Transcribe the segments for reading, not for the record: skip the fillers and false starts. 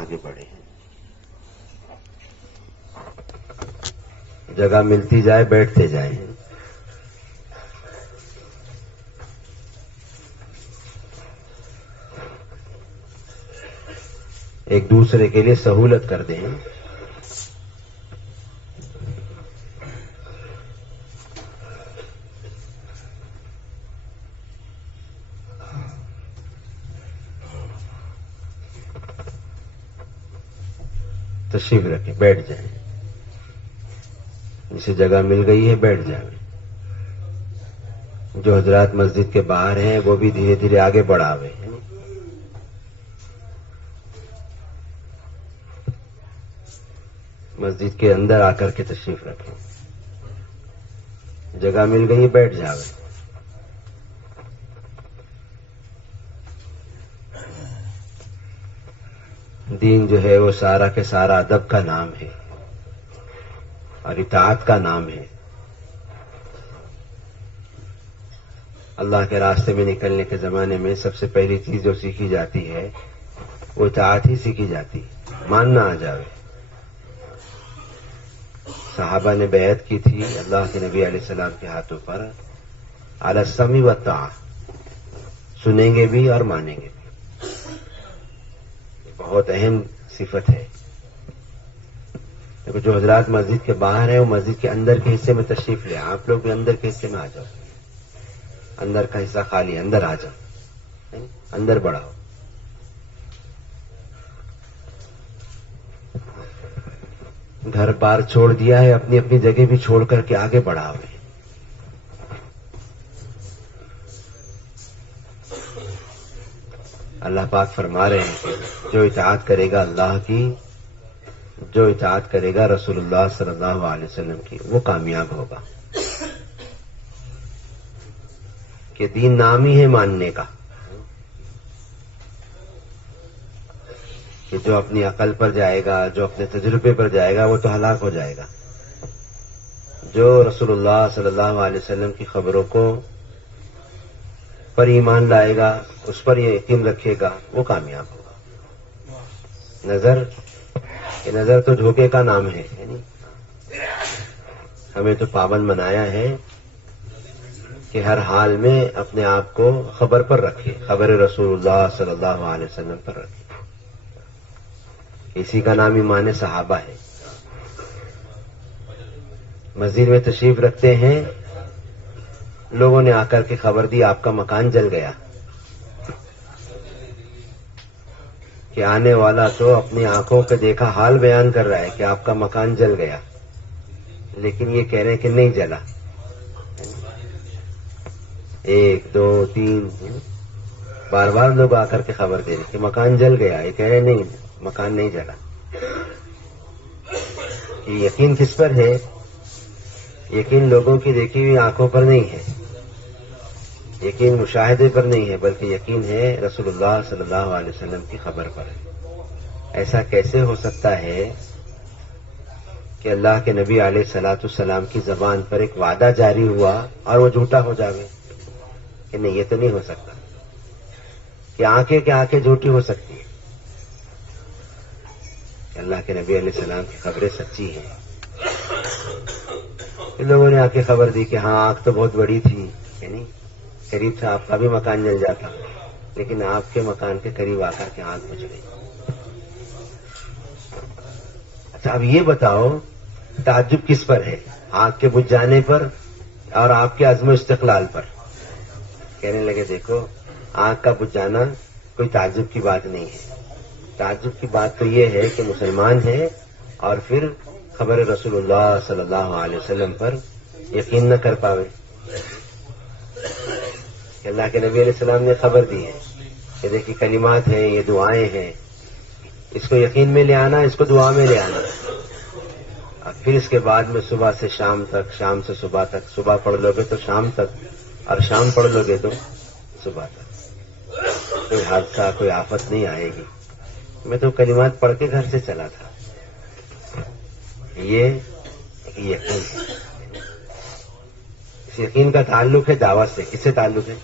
آگے بڑھے. جگہ ملتی جائے بیٹھتے جائیں. ایک دوسرے کے لیے سہولت کر دیں. تشریف رکھیں, بیٹھ جائیں. جسے جگہ مل گئی ہے بیٹھ جائیں. جو حضرات مسجد کے باہر ہیں وہ بھی دھیرے دھیرے آگے بڑھاوے. مسجد کے اندر آ کر کے تشریف رکھیں. جگہ مل گئی بیٹھ جاوے. دین جو ہے وہ سارا کے سارا ادب کا نام ہے اور اطاعت کا نام ہے. اللہ کے راستے میں نکلنے کے زمانے میں سب سے پہلی چیز جو سیکھی جاتی ہے وہ اطاعت ہی سیکھی جاتی ہے, ماننا آ جاوے. صحابہ نے بیعت کی تھی اللہ کے نبی علیہ السلام کے ہاتھوں پر, علی السمع والطاعہ, سنیں گے بھی اور مانیں گے بھی. بہت اہم صفت ہے. جو حضرات مسجد کے باہر ہیں وہ مسجد کے اندر کے حصے میں تشریف لیں. آپ لوگ بھی اندر کے حصے میں آ جاؤ. اندر کا حصہ خالی, اندر آ جاؤ, اندر بڑھاؤ. گھر بار چھوڑ دیا ہے, اپنی اپنی جگہ بھی چھوڑ کر کے آگے بڑھاؤ. اللہ پاک فرما رہے ہیں کہ جو اطاعت کرے گا اللہ کی, جو اطاعت کرے گا رسول اللہ صلی اللہ علیہ وسلم کی, وہ کامیاب ہوگا. کہ دین نام ہی ہے ماننے کا, کہ جو اپنی عقل پر جائے گا, جو اپنے تجربے پر جائے گا وہ تو ہلاک ہو جائے گا. جو رسول اللہ صلی اللہ علیہ وسلم کی خبروں کو پر ایمان لائے گا, اس پر یہ یقین رکھے گا, وہ کامیاب ہوگا. نظر تو دھوکے کا نام ہے. ہمیں تو پابند بنایا ہے کہ ہر حال میں اپنے آپ کو خبر پر رکھے, خبر رسول اللہ صلی اللہ علیہ وسلم پر رکھے. اسی کا نام ایمان صحابہ ہے. مسجد میں تشریف رکھتے ہیں, لوگوں نے آ کر کے خبر دی آپ کا مکان جل گیا. کہ آنے والا تو اپنی آنکھوں پہ دیکھا حال بیان کر رہا ہے کہ آپ کا مکان جل گیا, لیکن یہ کہہ رہے ہیں کہ نہیں جلا. 1 2 3 بار بار لوگ آ کر کے خبر دے رہے کہ مکان جل گیا, یہ کہہ رہے نہیں مکان نہیں جلا. کہ یقین کس پر ہے؟ یقین لوگوں کی دیکھی ہوئی آنکھوں پر نہیں ہے, یقین مشاہدے پر نہیں ہے, بلکہ یقین ہے رسول اللہ صلی اللہ علیہ وسلم کی خبر پر ہے. ایسا کیسے ہو سکتا ہے کہ اللہ کے نبی علیہ الصلوۃ والسلام کی زبان پر ایک وعدہ جاری ہوا اور وہ جھوٹا ہو جاوے؟ کہ نہیں, یہ تو نہیں ہو سکتا. کہ آنکھیں جھوٹی ہو سکتی ہیں. اللہ کے نبی علیہ السلام کی خبریں سچی ہیں. لوگوں نے آ کے خبر دی کہ ہاں آنکھ تو بہت بڑی تھی, یعنی قریب سے آپ کا بھی مکان جل جاتا, لیکن آپ کے مکان کے قریب آ کر کے آنکھ بجھ گئی. اچھا اب یہ بتاؤ تعجب کس پر ہے, آنکھ کے بجھ جانے پر اور آپ کے عزم و استقلال پر؟ کہنے لگے دیکھو آنکھ کا بجھ جانا کوئی تعجب کی بات نہیں ہے. تعجب کی بات تو یہ ہے کہ مسلمان ہے اور پھر خبر رسول اللہ صلی اللہ علیہ وسلم پر یقین نہ کر پاوے. کہ اللہ کے نبی علیہ السلام نے خبر دی ہے کہ دیکھیے کلمات ہیں, یہ دعائیں ہیں, اس کو یقین میں لے آنا, اس کو دعا میں لے آنا. اور پھر اس کے بعد میں صبح سے شام تک, شام سے صبح تک, صبح پڑھ لو گے تو شام تک, اور شام پڑھ لو گے تو صبح تک. کوئی حادثہ کوئی آفت نہیں آئے گی. میں تو کلمات پڑھ کے گھر سے چلا تھا. یہ یقین ہے. اس یقین کا تعلق ہے دعوت سے. کس سے تعلق ہے؟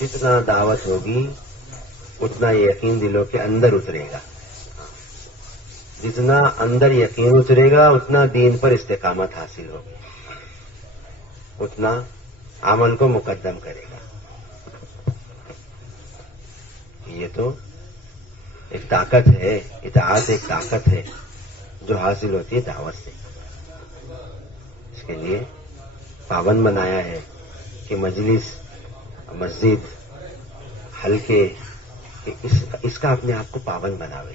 جتنا دعوت ہوگی اتنا یہ یقین دلوں کے اندر اترے گا. جتنا اندر یقین اترے گا اتنا دین پر استقامت حاصل ہوگی، اتنا عمل کو مقدم کرے گا. یہ تو ایک طاقت ہے، اطاعت ایک طاقت ہے جو حاصل ہوتی ہے دعوت سے. اس کے لیے پابند بنایا ہے کہ مجلس، مسجد، حلقے، اس کا اپنے آپ کو پابند بناوے.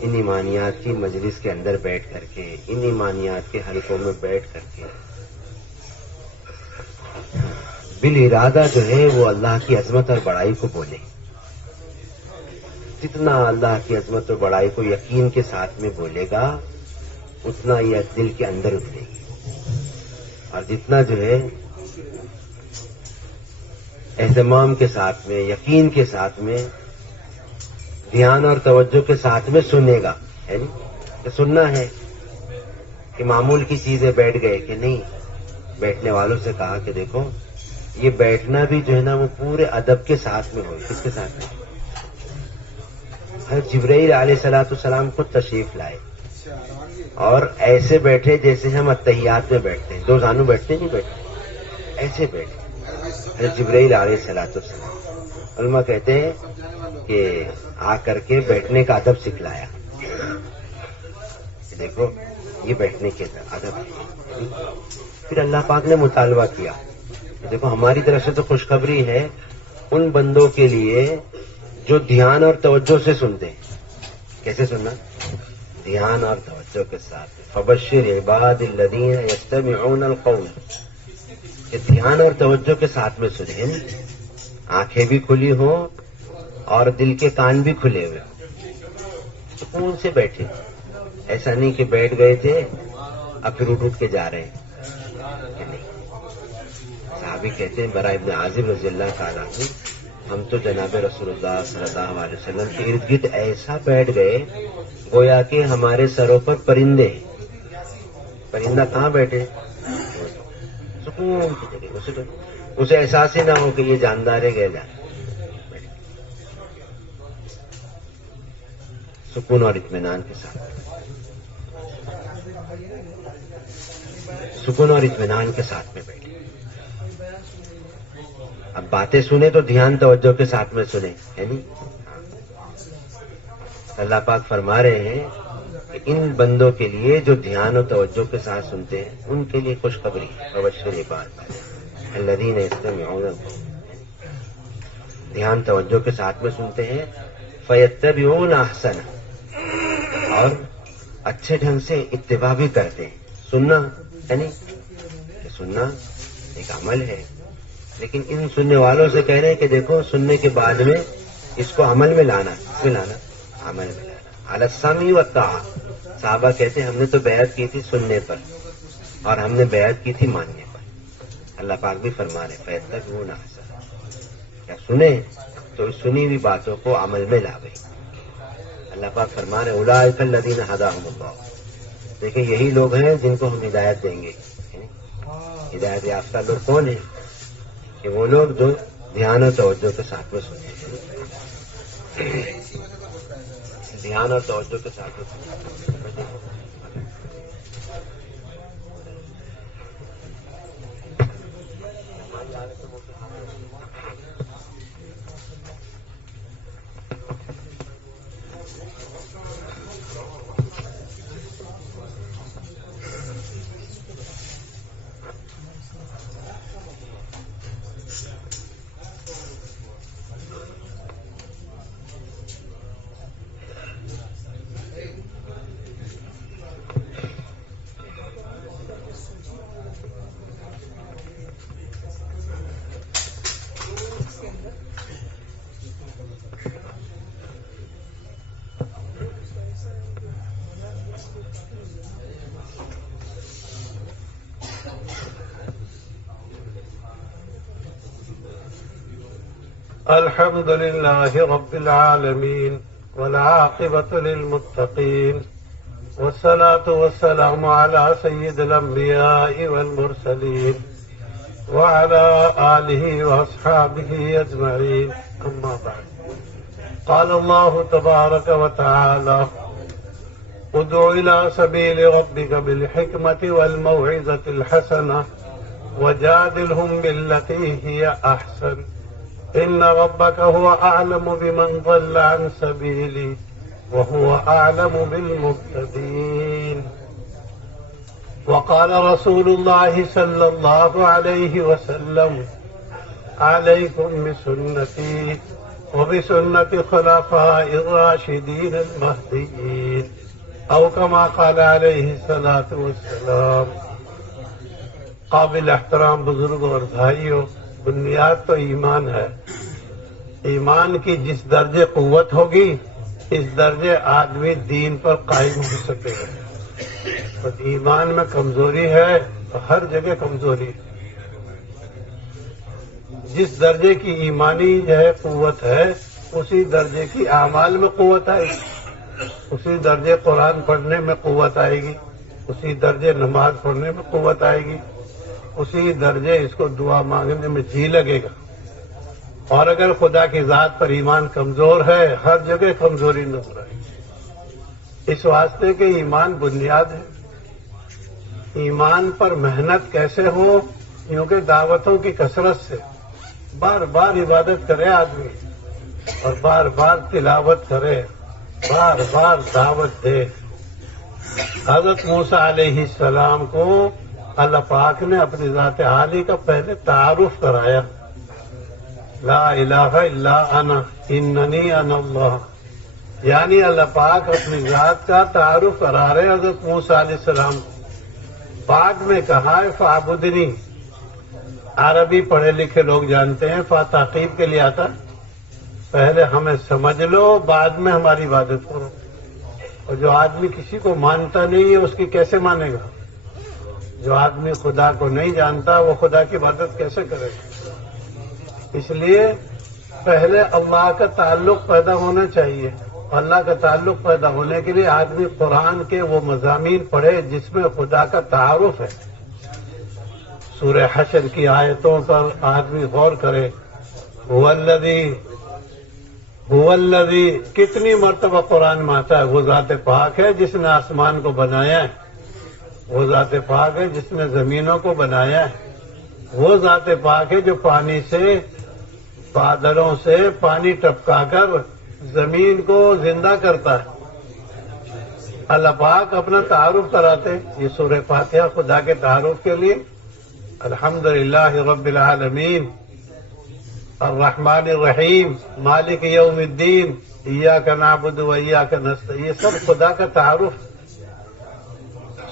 ان ایمانیات کی مجلس کے اندر بیٹھ کر کے، ان ایمانیات کے حلقوں میں بیٹھ کر کے بالارادہ جو ہے وہ اللہ کی عظمت اور بڑائی کو بولے. جتنا اللہ کی عظمت اور بڑائی کو یقین کے ساتھ میں بولے گا اتنا یہ دل کے اندر اترے گی. اور جتنا جو ہے اہتمام کے ساتھ میں، یقین کے ساتھ میں، دھیان اور توجہ کے ساتھ میں سنے گا. ہے نہیں کہ سننا ہے کہ معمول کی چیزیں بیٹھ گئے کہ نہیں. بیٹھنے والوں سے کہا کہ دیکھو یہ بیٹھنا بھی جو ہے نا وہ پورے ادب کے ساتھ میں ہو. کس کے ساتھ میں؟ جبرائیل علیہ الصلوۃ والسلام خود تشریف لائے اور ایسے بیٹھے جیسے ہم اتحیات میں بیٹھتے ہیں. دو زانو بیٹھتے نہیں بیٹھتے، ایسے بیٹھے جبرائیل علیہ الصلوۃ والسلام. علماء کہتے ہیں کہ آ کر کے بیٹھنے کا ادب سکھلایا. دیکھو یہ بیٹھنے کے ادب ہے. پھر اللہ پاک نے مطالبہ کیا. دیکھو ہماری طرف سے تو خوشخبری ہے ان بندوں کے لیے جو دھیان اور توجہ سے سنتے ہیں. کیسے سننا؟ دھیان اور توجہ کے ساتھ. فبشر عباد الذین یستمعون القول. کہ دھیان اور توجہ کے ساتھ میں سنیں، آنکھیں بھی کھلی ہوں اور دل کے کان بھی کھلے ہوئے ہوں، سکون سے بیٹھے. ایسا نہیں کہ بیٹھ گئے تھے اب پھر اٹھ کے جا رہے ہیں کہ نہیں. صحابی کہتے ہیں برا ابن عازب رضی اللہ تعالیٰ عنہ، ہم تو جناب رسول اللہ صلی اللہ علیہ وسلم کے ارد گرد ایسا بیٹھ گئے گویا کہ ہمارے سروں پر پرندے ہیں. پرندہ کہاں بیٹھے؟ سکون کی جگہ. اسے احساس ہی نہ ہو کہ یہ جاندار ہے، گئے جانے. سکون اور اطمینان کے ساتھ، سکون اور اطمینان کے ساتھ میں بیٹھے. اب باتیں سنیں تو دھیان توجہ کے ساتھ میں سنیں، ہے نہیں. اللہ پاک فرما رہے ہیں کہ ان بندوں کے لیے جو دھیان و توجہ کے ساتھ سنتے ہیں ان کے لیے خوشخبری. فبشر عباد الذین یستمعون القول. دھیان توجہ کے ساتھ میں سنتے ہیں. فیتبعون احسنہ. اور اچھے ڈھنگ سے اتباع بھی کرتے ہیں. سننا ہے نہیں کہ سننا ایک عمل ہے، لیکن ان سننے والوں سے کہہ رہے ہیں کہ دیکھو سننے کے بعد میں اس کو عمل میں لانا. کس میں لانا؟ عمل میں لانا. علی السمع والطاعہ. صحابہ کہتے ہیں ہم نے تو بیعت کی تھی سننے پر اور ہم نے بیعت کی تھی ماننے پر. اللہ پاک بھی فرما رہے فیتبعون احسنہ. کیا سنیں تو اس سنی ہوئی باتوں کو عمل میں لا گئی. اللہ پاک فرما رہے اولئک الذین ھداھم اللہ. دیکھیں یہی لوگ ہیں جن کو ہم ہدایت دیں گے. ہدایت یافتہ لوگ کون ہیں؟ کہ وہ لوگ جو دھیان اور توجہ کے ساتھ میں سنتے ہیں. دھیان اور توجہ کے ساتھ میں الحمد لله رب العالمين والعاقبة للمتقين والصلاة والسلام على سيد الأنبياء والمرسلين وعلى آله وأصحابه أجمعين. أما بعد قال الله تبارك وتعالى ادع إلى سبيل ربك بالحكمة والموعظة الحسنة وجادلهم بالتي هي أحسن إن ربك هو أعلم بمن ضل عن سبيله وهو أعلم بالمهتدين. وقال رسول الله صلى الله عليه وسلم عليكم بسنتي وبسنة خلفاء الراشدين المهديين أو كما قال عليه الصلاة والسلام. قابل احترام بزرگوں اور بھائیوں، بنیاد تو ایمان ہے. ایمان کی جس درجے قوت ہوگی اس درجے آدمی دین پر قائم ہو سکے گا. اور ایمان میں کمزوری ہے تو ہر جگہ کمزوری ہے. جس درجے کی ایمانی جو ہے قوت ہے اسی درجے کی اعمال میں قوت آئے گی، اسی درجے قرآن پڑھنے میں قوت آئے گی، اسی درجے نماز پڑھنے میں قوت آئے گی، اسی درجے اس کو دعا مانگنے میں جی لگے گا. اور اگر خدا کی ذات پر ایمان کمزور ہے ہر جگہ کمزوری نظر آئے گی. اس واسطے کہ ایمان بنیاد ہے. ایمان پر محنت کیسے ہو؟ کیونکہ دعوتوں کی کثرت سے بار بار عبادت کرے آدمی اور بار بار تلاوت کرے، بار بار دعوت دے. حضرت موسیٰ علیہ السلام کو اللہ پاک نے اپنی ذات عالی کا پہلے تعارف کرایا. لا الہ الا انا اننی انا اللہ، یعنی اللہ پاک اپنی ذات کا تعارف کرا رہے حضرت موسیٰ علیہ السلام کو. بعد میں کہا ہے فاعبدنی. عربی پڑھے لکھے لوگ جانتے ہیں فا تعقیب کے لیے آتا، پہلے ہمیں سمجھ لو بعد میں ہماری عبادت کرو. اور جو آدمی کسی کو مانتا نہیں ہے اس کی کیسے مانے گا؟ جو آدمی خدا کو نہیں جانتا وہ خدا کی عبادت کیسے کرے گا؟ اس لیے پہلے اللہ کا تعلق پیدا ہونا چاہیے. اللہ کا تعلق پیدا ہونے کے لیے آدمی قرآن کے وہ مضامین پڑھے جس میں خدا کا تعارف ہے. سورہ حشر کی آیتوں پر آدمی غور کرے. هو الذی کتنی مرتبہ قرآن میں آتا ہے. وہ ذات پاک ہے جس نے آسمان کو بنایا ہے، وہ ذات پاک ہے جس نے زمینوں کو بنایا ہے، وہ ذات پاک ہے جو پانی سے، بادلوں سے پانی ٹپکا کر زمین کو زندہ کرتا ہے. اللہ پاک اپنا تعارف کراتے. یہ سورہ فاتحہ خدا کے تعارف کے لیے الحمدللہ رب العالمین الرحمن الرحیم مالک یوم الدین ایاک نعبد و ایاک نستعین، یہ سب خدا کا تعارف.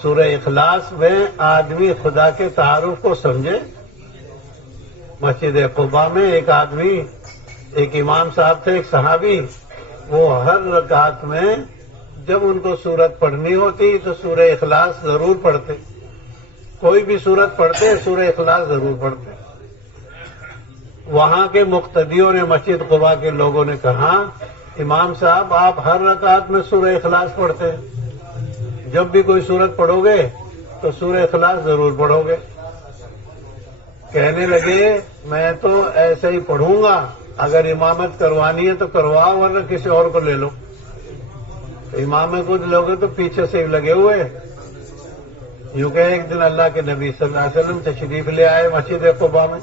سورہ اخلاص میں آدمی خدا کے تعارف کو سمجھے. مسجد قباء میں ایک آدمی، ایک امام صاحب تھے، ایک صحابی، وہ ہر رکعت میں جب ان کو سورت پڑھنی ہوتی تو سورہ اخلاص ضرور پڑھتے. کوئی بھی سورت پڑھتے سورہ اخلاص ضرور پڑھتے. وہاں کے مقتدیوں نے، مسجد قباء کے لوگوں نے کہا امام صاحب آپ ہر رکعت میں سورہ اخلاص پڑھتے ہیں، جب بھی کوئی سورت پڑھو گے تو سورہ اخلاص ضرور پڑھو گے. کہنے لگے میں تو ایسے ہی پڑھوں گا، اگر امامت کروانی ہے تو کرواؤ ورنہ کسی اور کو لے لو. امام کو لوگے تو پیچھے سے لگے ہوئے. یوں کہ ایک دن اللہ کے نبی صلی اللہ علیہ وسلم تشریف لے آئے مسجد قباء میں،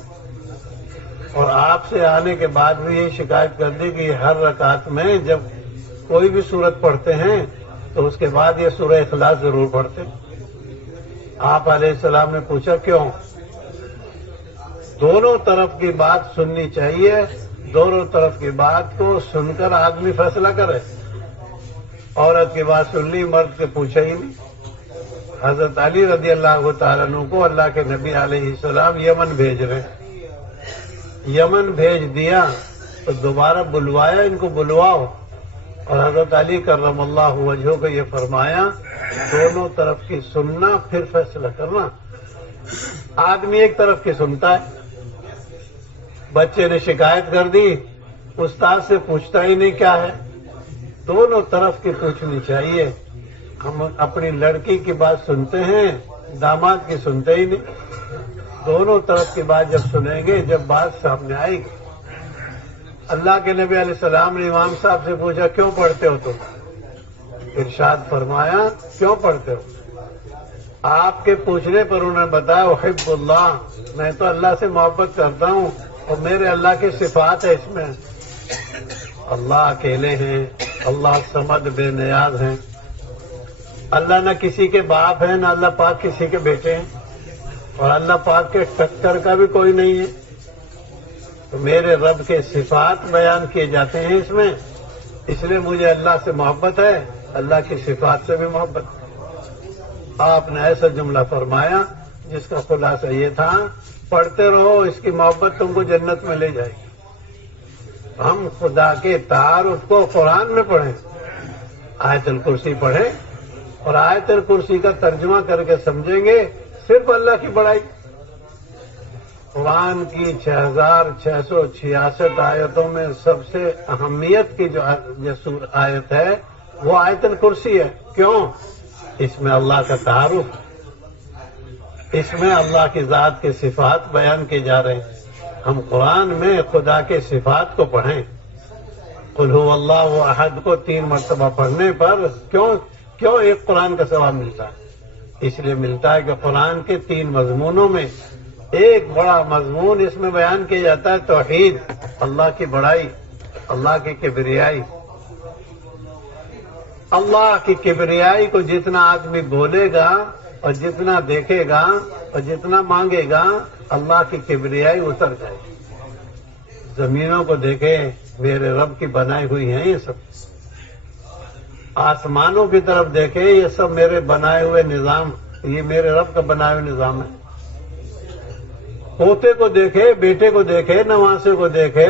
اور آپ سے آنے کے بعد بھی یہ شکایت کر دی کہ ہر رکعت میں جب کوئی بھی سورت پڑھتے ہیں تو اس کے بعد یہ سورہ اخلاص ضرور پڑھتے. آپ علیہ السلام نے پوچھا کیوں؟ دونوں طرف کی بات سننی چاہیے، دونوں طرف کی بات کو سن کر آدمی فیصلہ کرے. عورت کی بات سن لی، مرد کے پوچھا ہی نہیں. حضرت علی رضی اللہ تعالیٰ عنہ کو اللہ کے نبی علیہ السلام یمن بھیج رہے. یمن بھیج دیا تو دوبارہ بلوایا، ان کو بلواؤ. اور حضرت علی کرم اللہ وجہہ کو یہ فرمایا دونوں طرف کی سننا پھر فیصلہ کرنا. آدمی ایک طرف کی سنتا ہے. بچے نے شکایت کر دی، استاد سے پوچھتا ہی نہیں کیا ہے. دونوں طرف کی پوچھنی چاہیے. ہم اپنی لڑکی کی بات سنتے ہیں، داماد کی سنتے ہی نہیں. دونوں طرف کی بات جب سنیں گے، جب بات سامنے آئے گی. اللہ کے نبی علیہ السلام نے امام صاحب سے پوچھا کیوں پڑھتے ہو تم؟ ارشاد فرمایا کیوں پڑھتے ہو؟ آپ کے پوچھنے پر انہوں نے بتایا احب اللہ، میں تو اللہ سے محبت کرتا ہوں اور میرے اللہ کی صفات ہے اس میں، اللہ اکیلے ہیں، اللہ صمد بے نیاز ہیں، اللہ نہ کسی کے باپ ہیں نہ اللہ پاک کسی کے بیٹے ہیں، اور اللہ پاک کے ٹکر کا بھی کوئی نہیں ہے، تو میرے رب کے صفات بیان کیے جاتے ہیں اس میں، اس لیے مجھے اللہ سے محبت ہے، اللہ کی صفات سے بھی محبت ہے۔ آپ نے ایسا جملہ فرمایا جس کا خلاصہ یہ تھا پڑھتے رہو، اس کی محبت تم کو جنت میں لے جائے گی۔ ہم خدا کے تعارف کو قرآن میں پڑھیں، آیت الکرسی پڑھیں اور آیت الکرسی کا ترجمہ کر کے سمجھیں گے صرف اللہ کی بڑائی۔ قرآن کی 6666 آیتوں میں سب سے اہمیت کی جو آیت ہے وہ آیت الکرسی ہے۔ کیوں؟ اس میں اللہ کا تعارف، اس میں اللہ کی ذات کے صفات بیان کیے جا رہے ہیں۔ ہم قرآن میں خدا کے صفات کو پڑھیں۔ قل هو اللہ احد کو 3 مرتبہ پڑھنے پر کیوں ایک قرآن کا ثواب ملتا ہے؟ اس لیے ملتا ہے کہ قرآن کے 3 مضمونوں میں ایک بڑا مضمون اس میں بیان کیا جاتا ہے توحید، اللہ کی بڑائی، اللہ کی کبریائی۔ اللہ کی کبریائی کو جتنا آدمی بولے گا اور جتنا دیکھے گا اور جتنا مانگے گا اللہ کی کبریائی اتر جائے گی۔ زمینوں کو دیکھے میرے رب کی بنائی ہوئی ہیں یہ سب، آسمانوں کی طرف دیکھے یہ سب میرے بنائے ہوئے نظام، یہ میرے رب کا بنائے ہوئے نظام ہے۔ پوتے کو دیکھے، بیٹے کو دیکھے، نواسے کو دیکھے،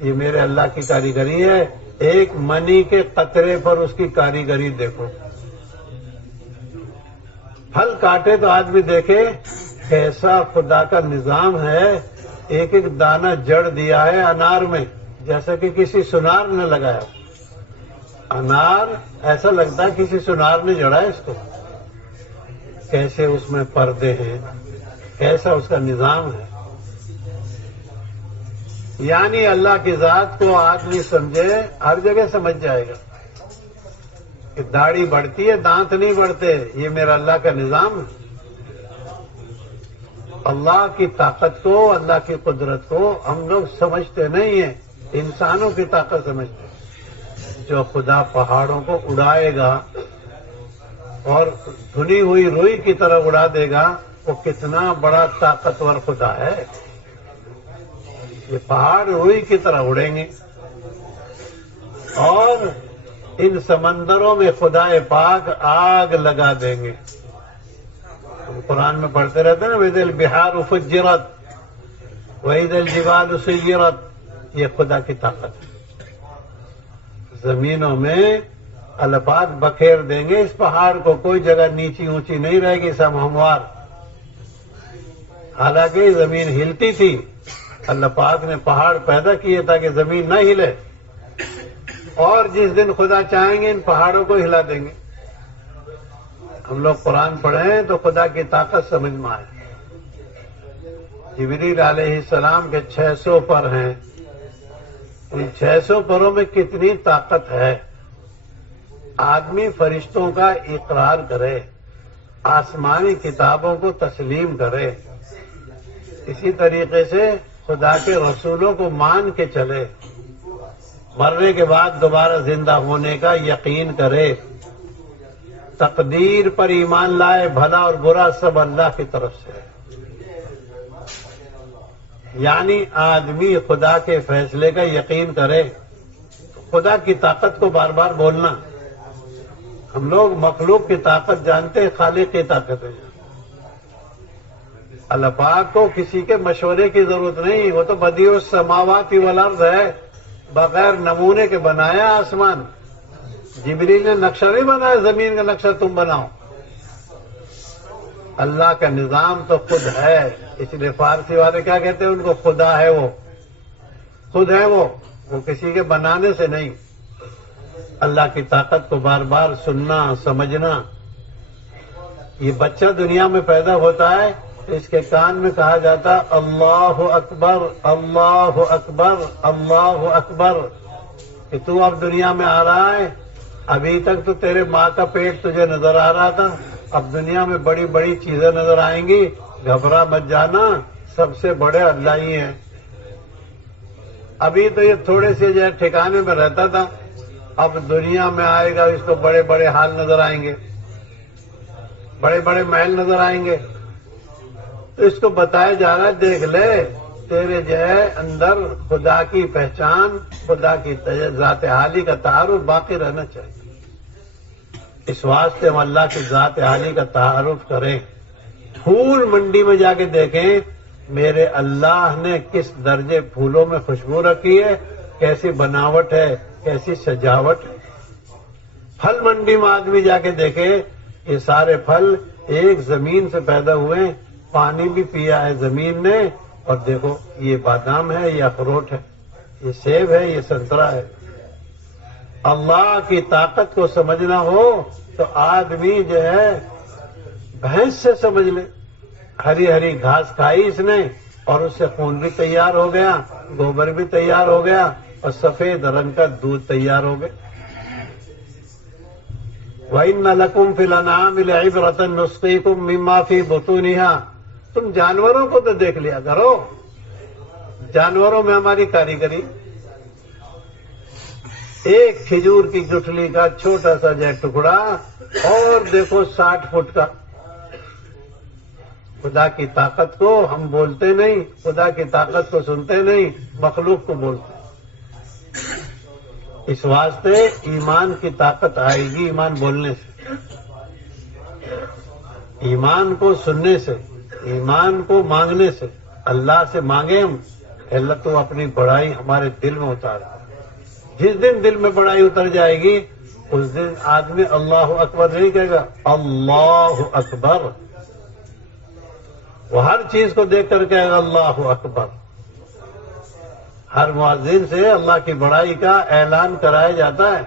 یہ میرے اللہ کی کاریگری ہے۔ ایک منی کے قطرے پر اس کی کاریگری دیکھو۔ پھل کاٹے تو آدمی دیکھے کیسا خدا کا نظام ہے، ایک ایک دانہ جڑ دیا ہے انار میں جیسا کہ کسی سنار نے لگایا۔ انار ایسا لگتا ہے کسی سنار نے جڑا ہے اس کو۔ کیسے اس میں پردے ہیں، کیسا اس کا نظام ہے۔ یعنی اللہ کی ذات کو آدمی سمجھے ہر جگہ سمجھ جائے گا کہ داڑھی بڑھتی ہے دانت نہیں بڑھتے، یہ میرا اللہ کا نظام ہے۔ اللہ کی طاقت کو، اللہ کی قدرت کو ہم لوگ سمجھتے نہیں ہیں، انسانوں کی طاقت سمجھتے ہیں۔ جو خدا پہاڑوں کو اڑائے گا اور دھلی ہوئی روئی کی طرح اڑا دے گا، وہ کتنا بڑا طاقتور خدا ہے۔ یہ پہاڑ روئی کی طرح اڑیں گے اور ان سمندروں میں خدا پاک آگ لگا دیں گے۔ ہم قرآن میں پڑھتے رہتے ہیں نا وَإِذَا الْبِحَارُ فُجِّرَتْ وَإِذَا الْجِبَالُ سُيِّرَتْ، یہ خدا کی طاقت ہے۔ زمینوں میں اللہ پاک بکھیر دیں گے اس پہاڑ کو، کوئی جگہ نیچی اونچی نہیں رہے گی، سب ہموار۔ حالانکہ زمین ہلتی تھی، اللہ پاک نے پہاڑ پیدا کیے تاکہ زمین نہ ہلے، اور جس دن خدا چاہیں گے ان پہاڑوں کو ہلا دیں گے۔ ہم لوگ قرآن پڑھیں تو خدا کی طاقت سمجھ میں آئے۔ جبریل علیہ السلام کے 600 پر ہیں، ان 600 پروں میں کتنی طاقت ہے۔ آدمی فرشتوں کا اقرار کرے، آسمانی کتابوں کو تسلیم کرے، اسی طریقے سے خدا کے رسولوں کو مان کے چلے، مرنے کے بعد دوبارہ زندہ ہونے کا یقین کرے، تقدیر پر ایمان لائے، بھلا اور برا سب اللہ کی طرف سے۔ یعنی آدمی خدا کے فیصلے کا یقین کرے، خدا کی طاقت کو بار بار بولنا۔ ہم لوگ مخلوق کی طاقت جانتے ہیں، خالق کی طاقت ہے۔ اللہ پاک کو کسی کے مشورے کی ضرورت نہیں، وہ تو بدیع السماوات والارض ہے، بغیر نمونے کے بنایا آسمان۔ جبریل نے نقشہ نہیں بنایا، زمین کا نقشہ تم بناؤ۔ اللہ کا نظام تو خود ہے، اس لیے فارسی والے کیا کہتے ہیں ان کو؟ خدا ہے وہ، خود ہے وہ کسی کے بنانے سے نہیں۔ اللہ کی طاقت کو بار بار سننا، سمجھنا۔ یہ بچہ دنیا میں پیدا ہوتا ہے، اس کے کان میں کہا جاتا اللہ اکبر اللہ اکبر اللہ اکبر، کہ تو اب دنیا میں آ رہا ہے، ابھی تک تو تیرے ماں کا پیٹ تجھے نظر آ رہا تھا، اب دنیا میں بڑی بڑی چیزیں نظر آئیں گی، گھبرا مت جانا، سب سے بڑے اللہ ہی ہیں۔ ابھی تو یہ تھوڑے سے جو ہے ٹھکانے میں رہتا تھا، اب دنیا میں آئے گا، اس کو بڑے بڑے حال نظر آئیں گے، بڑے بڑے محل نظر آئیں گے، تو اس کو بتایا جا رہا ہے دیکھ لے تیرے جو ہے اندر خدا کی پہچان، خدا کی ذات عالی کا تعارف باقی رہنا چاہیے۔ اس واسطے ہم اللہ کی ذات عالی کا تعارف کریں، پھول منڈی میں جا کے دیکھیں میرے اللہ نے کس درجے پھولوں میں خوشبو رکھی ہے، کیسی بناوٹ ہے، کیسی سجاوٹ ہے۔ پھل منڈی میں آدمی جا کے دیکھے یہ سارے پھل ایک زمین سے پیدا ہوئے، پانی بھی پیا ہے زمین نے، اور دیکھو یہ بادام ہے، یہ اخروٹ ہے، یہ سیب ہے، یہ سنترا ہے۔ اللہ کی طاقت کو سمجھنا ہو تو آدمی جو ہے بھینس سے سمجھ لے، ہری ہری گھاس کھائی اس نے اور اس سے خون بھی تیار ہو گیا، گوبر بھی تیار ہو گیا، اور سفید رنگ کا دودھ تیار ہو گیا۔ وَإِنَّ لَكُمْ فِي الْأَنْعَامِ لَعِبْرَةً نُسْقِيكُم مِّمَّا فِي بُطُونِهَا۔ تم جانوروں کو تو دیکھ لیا کرو، جانوروں میں ہماری کاریگری، ایک کھجور کی گٹھلی کا چھوٹا سا جو ٹکڑا اور دیکھو 60 فٹ کا۔ خدا کی طاقت کو ہم بولتے نہیں، خدا کی طاقت کو سنتے نہیں، مخلوق کو بولتے۔ اس واسطے ایمان کی طاقت آئے گی ایمان بولنے سے، ایمان کو سننے سے، ایمان کو مانگنے سے۔ اللہ سے مانگیں ہم، اللہ تو اپنی بڑائی ہمارے دل میں اتار۔ جس دن دل میں بڑائی اتر جائے گی اس دن آدمی اللہ اکبر نہیں کہے گا، اللہ اکبر۔ وہ ہر چیز کو دیکھ کر کہے گا اللہ اکبر۔ ہر مؤذن سے اللہ کی بڑائی کا اعلان کرایا جاتا ہے،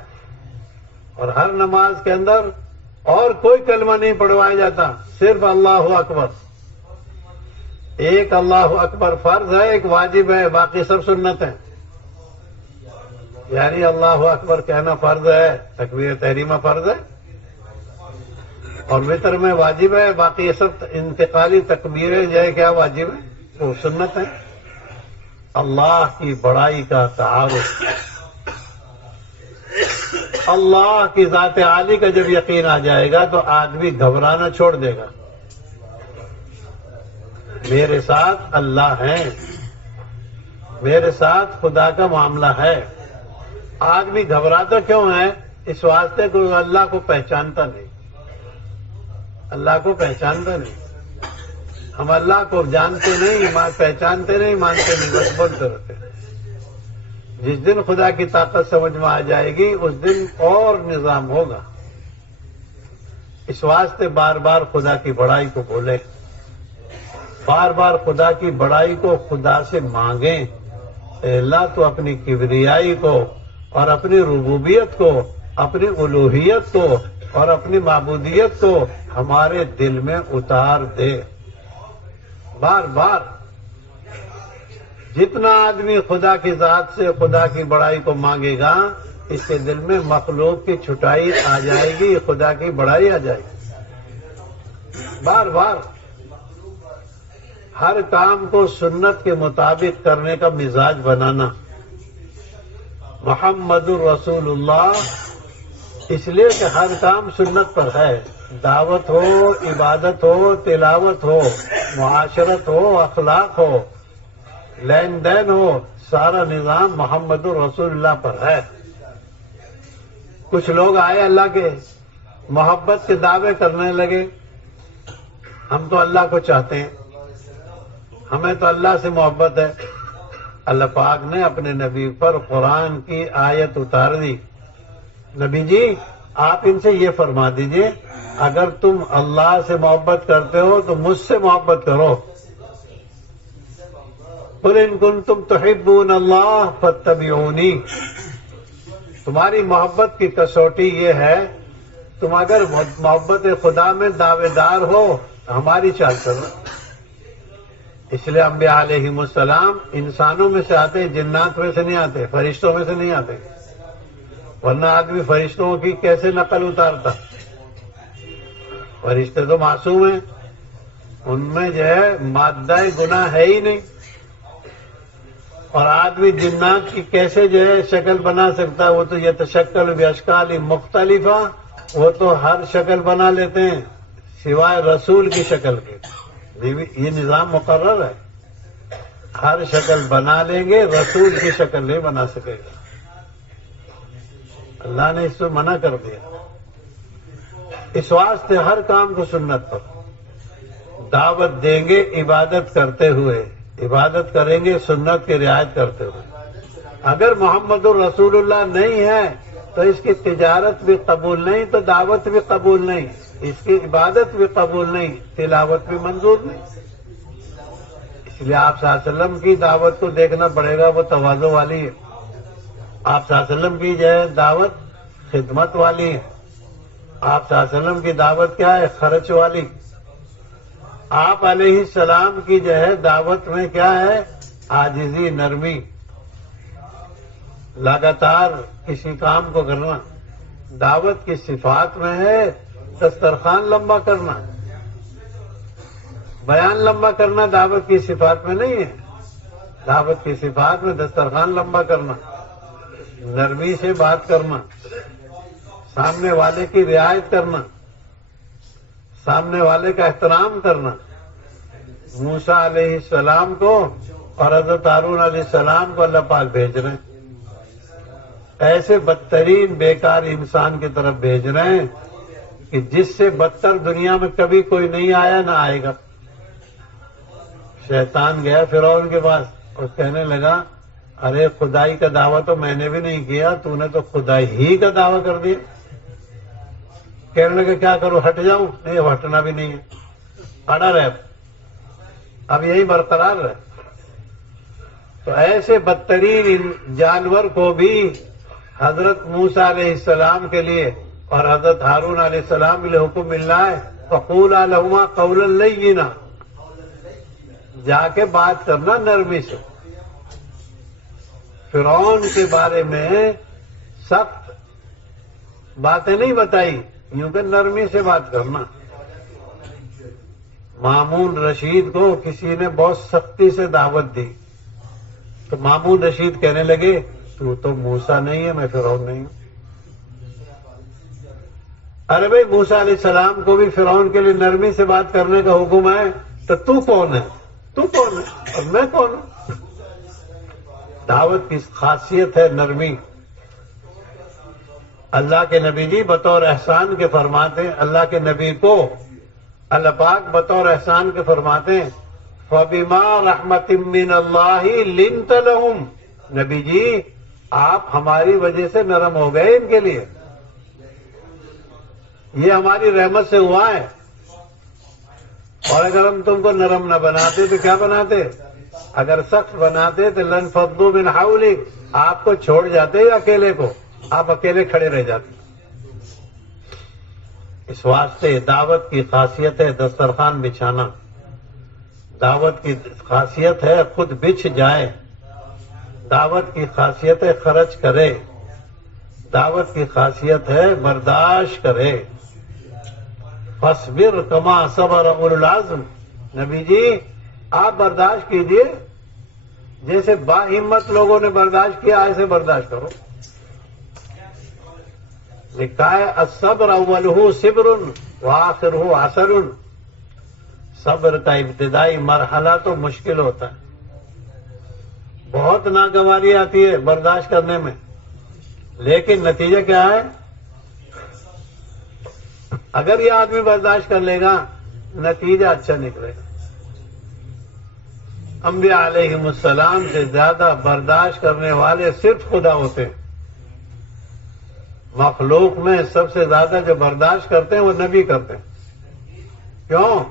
اور ہر نماز کے اندر اور کوئی کلمہ نہیں پڑھوایا جاتا، صرف اللہ اکبر۔ ایک اللہ اکبر فرض ہے، ایک واجب ہے، باقی سب سنت ہیں۔ یعنی اللہ اکبر کہنا فرض ہے، تکبیر تحریمہ فرض ہے، اور وطر میں واجب ہے، باقی یہ سب انتقالی تکبیریں جو ہے کیا واجب ہے، وہ سنت ہے۔ اللہ کی بڑائی کا تعارف، اللہ کی ذات عالی کا جب یقین آ جائے گا تو آدمی گھبرانا چھوڑ دے گا۔ میرے ساتھ اللہ ہے، میرے ساتھ خدا کا معاملہ ہے۔ آدمی گھبراتا کیوں ہے؟ اس واسطے کوئی اللہ کو پہچانتا نہیں، اللہ کو پہچانتا نہیں۔ ہم اللہ کو جانتے نہیں، پہچانتے نہیں، مانتے نہیں، بس بولتے رہتے ہیں۔ جس دن خدا کی طاقت سمجھ میں آ جائے گی اس دن اور نظام ہوگا۔ اس واسطے بار بار خدا کی بڑائی کو بولیں، بار بار خدا کی بڑائی کو خدا سے مانگیں۔ اے اللہ تو اپنی کبریائی کو اور اپنی ربوبیت کو، اپنی الوہیت کو اور اپنی معبودیت کو ہمارے دل میں اتار دے۔ بار بار جتنا آدمی خدا کی ذات سے خدا کی بڑائی کو مانگے گا اس کے دل میں مخلوق کی چھٹائی آ جائے گی، خدا کی بڑائی آ جائے گی۔ بار بار ہر کام کو سنت کے مطابق کرنے کا مزاج بنانا۔ محمد الرسول اللہ، اس لیے کہ ہر کام سنت پر ہے، دعوت ہو، عبادت ہو، تلاوت ہو، معاشرت ہو، اخلاق ہو، لین دین ہو، سارا نظام محمد الرسول اللہ پر ہے۔ کچھ لوگ آئے اللہ کے، محبت کے دعوے کرنے لگے، ہم تو اللہ کو چاہتے ہیں، ہمیں تو اللہ سے محبت ہے۔ اللہ پاک نے اپنے نبی پر قرآن کی آیت اتار دی، نبی جی آپ ان سے یہ فرما دیجئے اگر تم اللہ سے محبت کرتے ہو تو مجھ سے محبت کرو۔ قل ان کنتم تحبون اللہ فاتبعونی۔ تمہاری محبت کی کسوٹی یہ ہے، تم اگر محبت خدا میں دعوے دار ہو تو ہماری چال کرو، اس لیے انبیاء علیہم السلام انسانوں میں سے آتے، جنات میں سے نہیں آتے، فرشتوں میں سے نہیں آتے، ورنہ آدمی فرشتوں کی کیسے نقل اتارتا؟ فرشتے تو معصوم ہیں، ان میں جو ہے مادہ گناہ ہے ہی نہیں، اور آدمی جنات کی کیسے جو ہے شکل بنا سکتا ہے؟ وہ تو یتشکل باشکال مختلفہ، وہ تو ہر شکل بنا لیتے ہیں سوائے رسول کی شکل کے۔ یہ نظام مقرر ہے، ہر شکل بنا لیں گے، رسول کی شکل نہیں بنا سکے گا۔ اللہ نے اس سے منع کر دیا۔ اس واسطے ہر کام کو سنت پر دعوت دیں گے، عبادت کرتے ہوئے، عبادت کریں گے سنت کی رعایت کرتے ہوئے۔ اگر محمد الرسول اللہ نہیں ہے تو اس کی تجارت بھی قبول نہیں، تو دعوت بھی قبول نہیں، اس کی عبادت بھی قبول نہیں، تلاوت بھی منظور نہیں۔ اس لیے آپ صلی اللہ علیہ وسلم کی دعوت کو دیکھنا پڑے گا، وہ تواضع والی ہے۔ آپ صلی اللہ علیہ وسلم کی جو ہے دعوت خدمت والی ہے۔ آپ صلی اللہ علیہ وسلم کی دعوت کیا ہے؟ خرچ والی۔ آپ علیہ السلام کی جو ہے دعوت میں کیا ہے؟ عاجزی، نرمی، لگاتار کسی کام کو کرنا۔ دعوت کی صفات میں ہے دسترخوان لمبا کرنا، بیان لمبا کرنا دعوت کی صفات میں نہیں ہے۔ دعوت کی صفات میں دسترخوان لمبا کرنا، نرمی سے بات کرنا، سامنے والے کی رعایت کرنا، سامنے والے کا احترام کرنا۔ موسیٰ علیہ السلام کو اور حضرت ہارون علیہ السلام کو اللہ پاک بھیج رہے ہیں، ایسے بدترین بیکار انسان کی طرف بھیج رہے ہیں کہ جس سے بدتر دنیا میں کبھی کوئی نہیں آیا نہ آئے گا۔ شیطان گیا فرعون کے پاس اور کہنے لگا، ارے خدائی کا دعویٰ تو میں نے بھی نہیں کیا، تو نے تو خدائی ہی کا دعویٰ کر دیا۔ کہنے لگا کیا کروں، ہٹ جاؤں؟ نہیں، ہٹنا بھی نہیں ہے، اڑا رہے، اب یہی برقرار رہے۔ تو ایسے بدترین جانور کو بھی حضرت موسیٰ علیہ السلام کے لیے اور حضرت ہارون علیہ السلام کے لیے حکم مل رہا ہے، فقولا لہما قولا لینا، جا کے بات کرنا نرمی سے۔ فرعون کے بارے میں سخت باتیں نہیں بتائی، یوں کہ نرمی سے بات کرنا۔ مامون رشید کو کسی نے بہت سختی سے دعوت دی تو مامون رشید کہنے لگے، تو موسیٰ نہیں ہے، میں فرعون نہیں ہوں۔ ارے بھائی، موسیٰ علیہ السلام کو بھی فرعون کے لیے نرمی سے بات کرنے کا حکم ہے، تو کون ہے؟ تو کون ہے اور میں کون ہوں؟ دعوت کی خاصیت ہے نرمی۔ اللہ کے نبی جی بطور احسان کے فرماتے ہیں، اللہ کے نبی کو اللہ پاک بطور احسان کے فرماتے ہیں، فَبِمَا رَحْمَةٍ مِّنَ اللَّهِ لِنْتَ لَهُمْ، نبی جی آپ ہماری وجہ سے نرم ہو گئے ان کے لیے، یہ ہماری رحمت سے ہوا ہے۔ اور اگر ہم تم کو نرم نہ بناتے تو کیا بناتے؟ اگر سخت بناتے تو لَنْفَضُّوا مِنْ حَوْلِكَ، آپ کو چھوڑ جاتے اکیلے کو، آپ اکیلے کھڑے رہ جاتے۔ اس واسطے دعوت کی خاصیت ہے دسترخوان بچھانا، دعوت کی خاصیت ہے خود بچھ جائے، دعوت کی خاصیت ہے خرچ کرے، دعوت کی خاصیت ہے برداشت کرے۔ فَاصْبِرْ كَمَا صَبَرَ أُولُو الْعَزْمِ، نبی جی آپ برداشت کیجئے جیسے با ہمت لوگوں نے برداشت کیا، ایسے برداشت کرو۔ لکھا ہے الصبر اولہ صبر وآخرہ عسر، صبر کا ابتدائی مرحلہ تو مشکل ہوتا ہے، بہت ناگواری آتی ہے برداشت کرنے میں، لیکن نتیجہ کیا ہے؟ اگر یہ آدمی برداشت کر لے گا نتیجہ اچھا نکلے گا۔ انبیاء علیہم السلام سے زیادہ برداشت کرنے والے صرف خدا ہوتے ہیں۔ مخلوق میں سب سے زیادہ جو برداشت کرتے ہیں وہ نبی کرتے ہیں۔ کیوں؟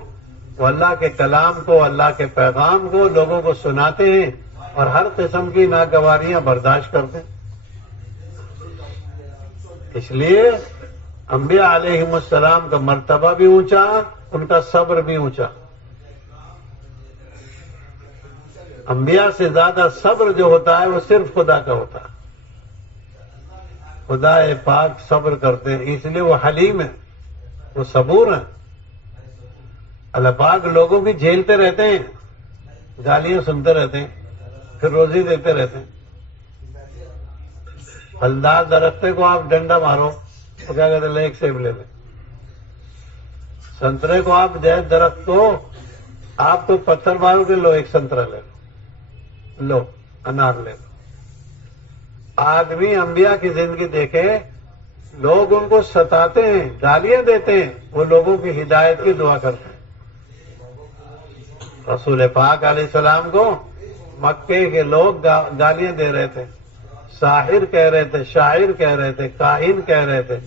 وہ اللہ کے کلام کو، اللہ کے پیغام کو لوگوں کو سناتے ہیں اور ہر قسم کی ناگواریاں برداشت کرتے ہیں۔ اس لیے انبیاء علیہم السلام کا مرتبہ بھی اونچا، ان کا صبر بھی اونچا۔ انبیاء سے زیادہ صبر جو ہوتا ہے وہ صرف خدا کا ہوتا ہے. خدا پاک صبر کرتے ہیں، اس لیے وہ حلیم ہے، وہ صبور ہیں. اللہ پاک لوگوں کی جھیلتے رہتے ہیں، گالیاں سنتے رہتے ہیں، پھر روزی دیتے رہتے ہیں. پھلدار درخت کو آپ ڈنڈا مارو تو کیا کہتے ہیں، لے ایک سیب لے لیں. سنترے کو آپ جائز درخت کو آپ تو پتھر مارو کہ لو ایک سنترا لے لو، لو انار لے لو. آدمی انبیاء کی زندگی دیکھے، لوگ ان کو ستاتے ہیں، گالیاں دیتے ہیں، وہ لوگوں کی ہدایت کی دعا کرتے ہیں. رسول پاک علیہ السلام کو مکے کے لوگ گالیاں دے رہے تھے، ساحر کہہ رہے تھے، شاعر کہہ رہے تھے، کاہن کہہ رہے تھے،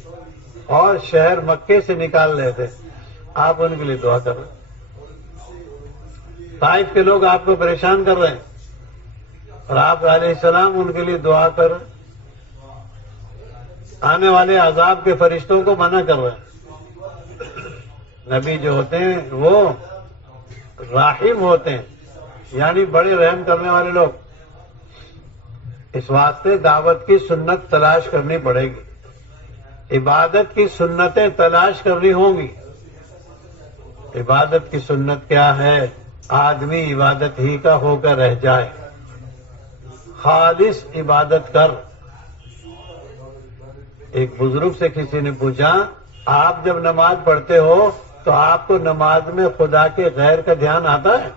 اور شہر مکے سے نکال رہے تھے. آپ ان کے لیے دعا کر رہے ہیں. طائف کے لوگ آپ کو پریشان کر رہے ہیں اور آپ علیہ السلام ان کے لیے دعا کر رہے ہیں. آنے والے عذاب کے فرشتوں کو منع کر رہے ہیں. نبی جو ہوتے ہیں وہ راحم ہوتے ہیں، یعنی بڑے رحم کرنے والے لوگ. اس واسطے دعوت کی سنت تلاش کرنی پڑے گی، عبادت کی سنتیں تلاش کرنی ہوں گی. عبادت کی سنت کیا ہے؟ آدمی عبادت ہی کا ہو کر رہ جائے، خالص عبادت کر. ایک بزرگ سے کسی نے پوچھا، آپ جب نماز پڑھتے ہو تو آپ کو نماز میں خدا کے غیر کا دھیان آتا ہے؟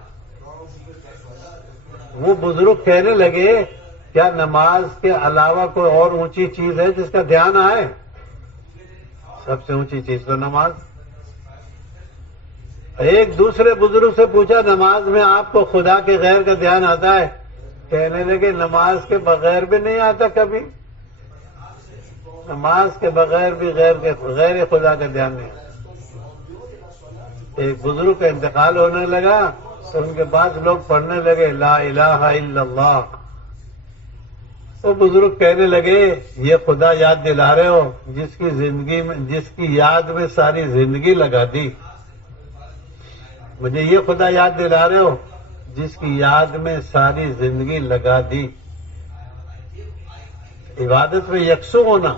وہ بزرگ کہنے لگے، کیا نماز کے علاوہ کوئی اور اونچی چیز ہے جس کا دھیان آئے؟ سب سے اونچی چیز تو نماز. ایک دوسرے بزرگ سے پوچھا، نماز میں آپ کو خدا کے غیر کا دھیان آتا ہے؟ کہنے لگے، نماز کے بغیر بھی نہیں آتا کبھی. نماز کے بغیر بھی غیر خدا کا دھیان نہیں آتا. ایک بزرگ کا انتقال ہونے لگا تو ان کے بعد لوگ پڑھنے لگے لا الہ الا اللہ. تو بزرگ کہنے لگے، یہ خدا یاد دلا رہے ہو جس کی زندگی میں، جس کی یاد میں ساری زندگی لگا دی. مجھے یہ خدا یاد دلا رہے ہو جس کی یاد میں ساری زندگی لگا دی. عبادت میں یکسو ہونا.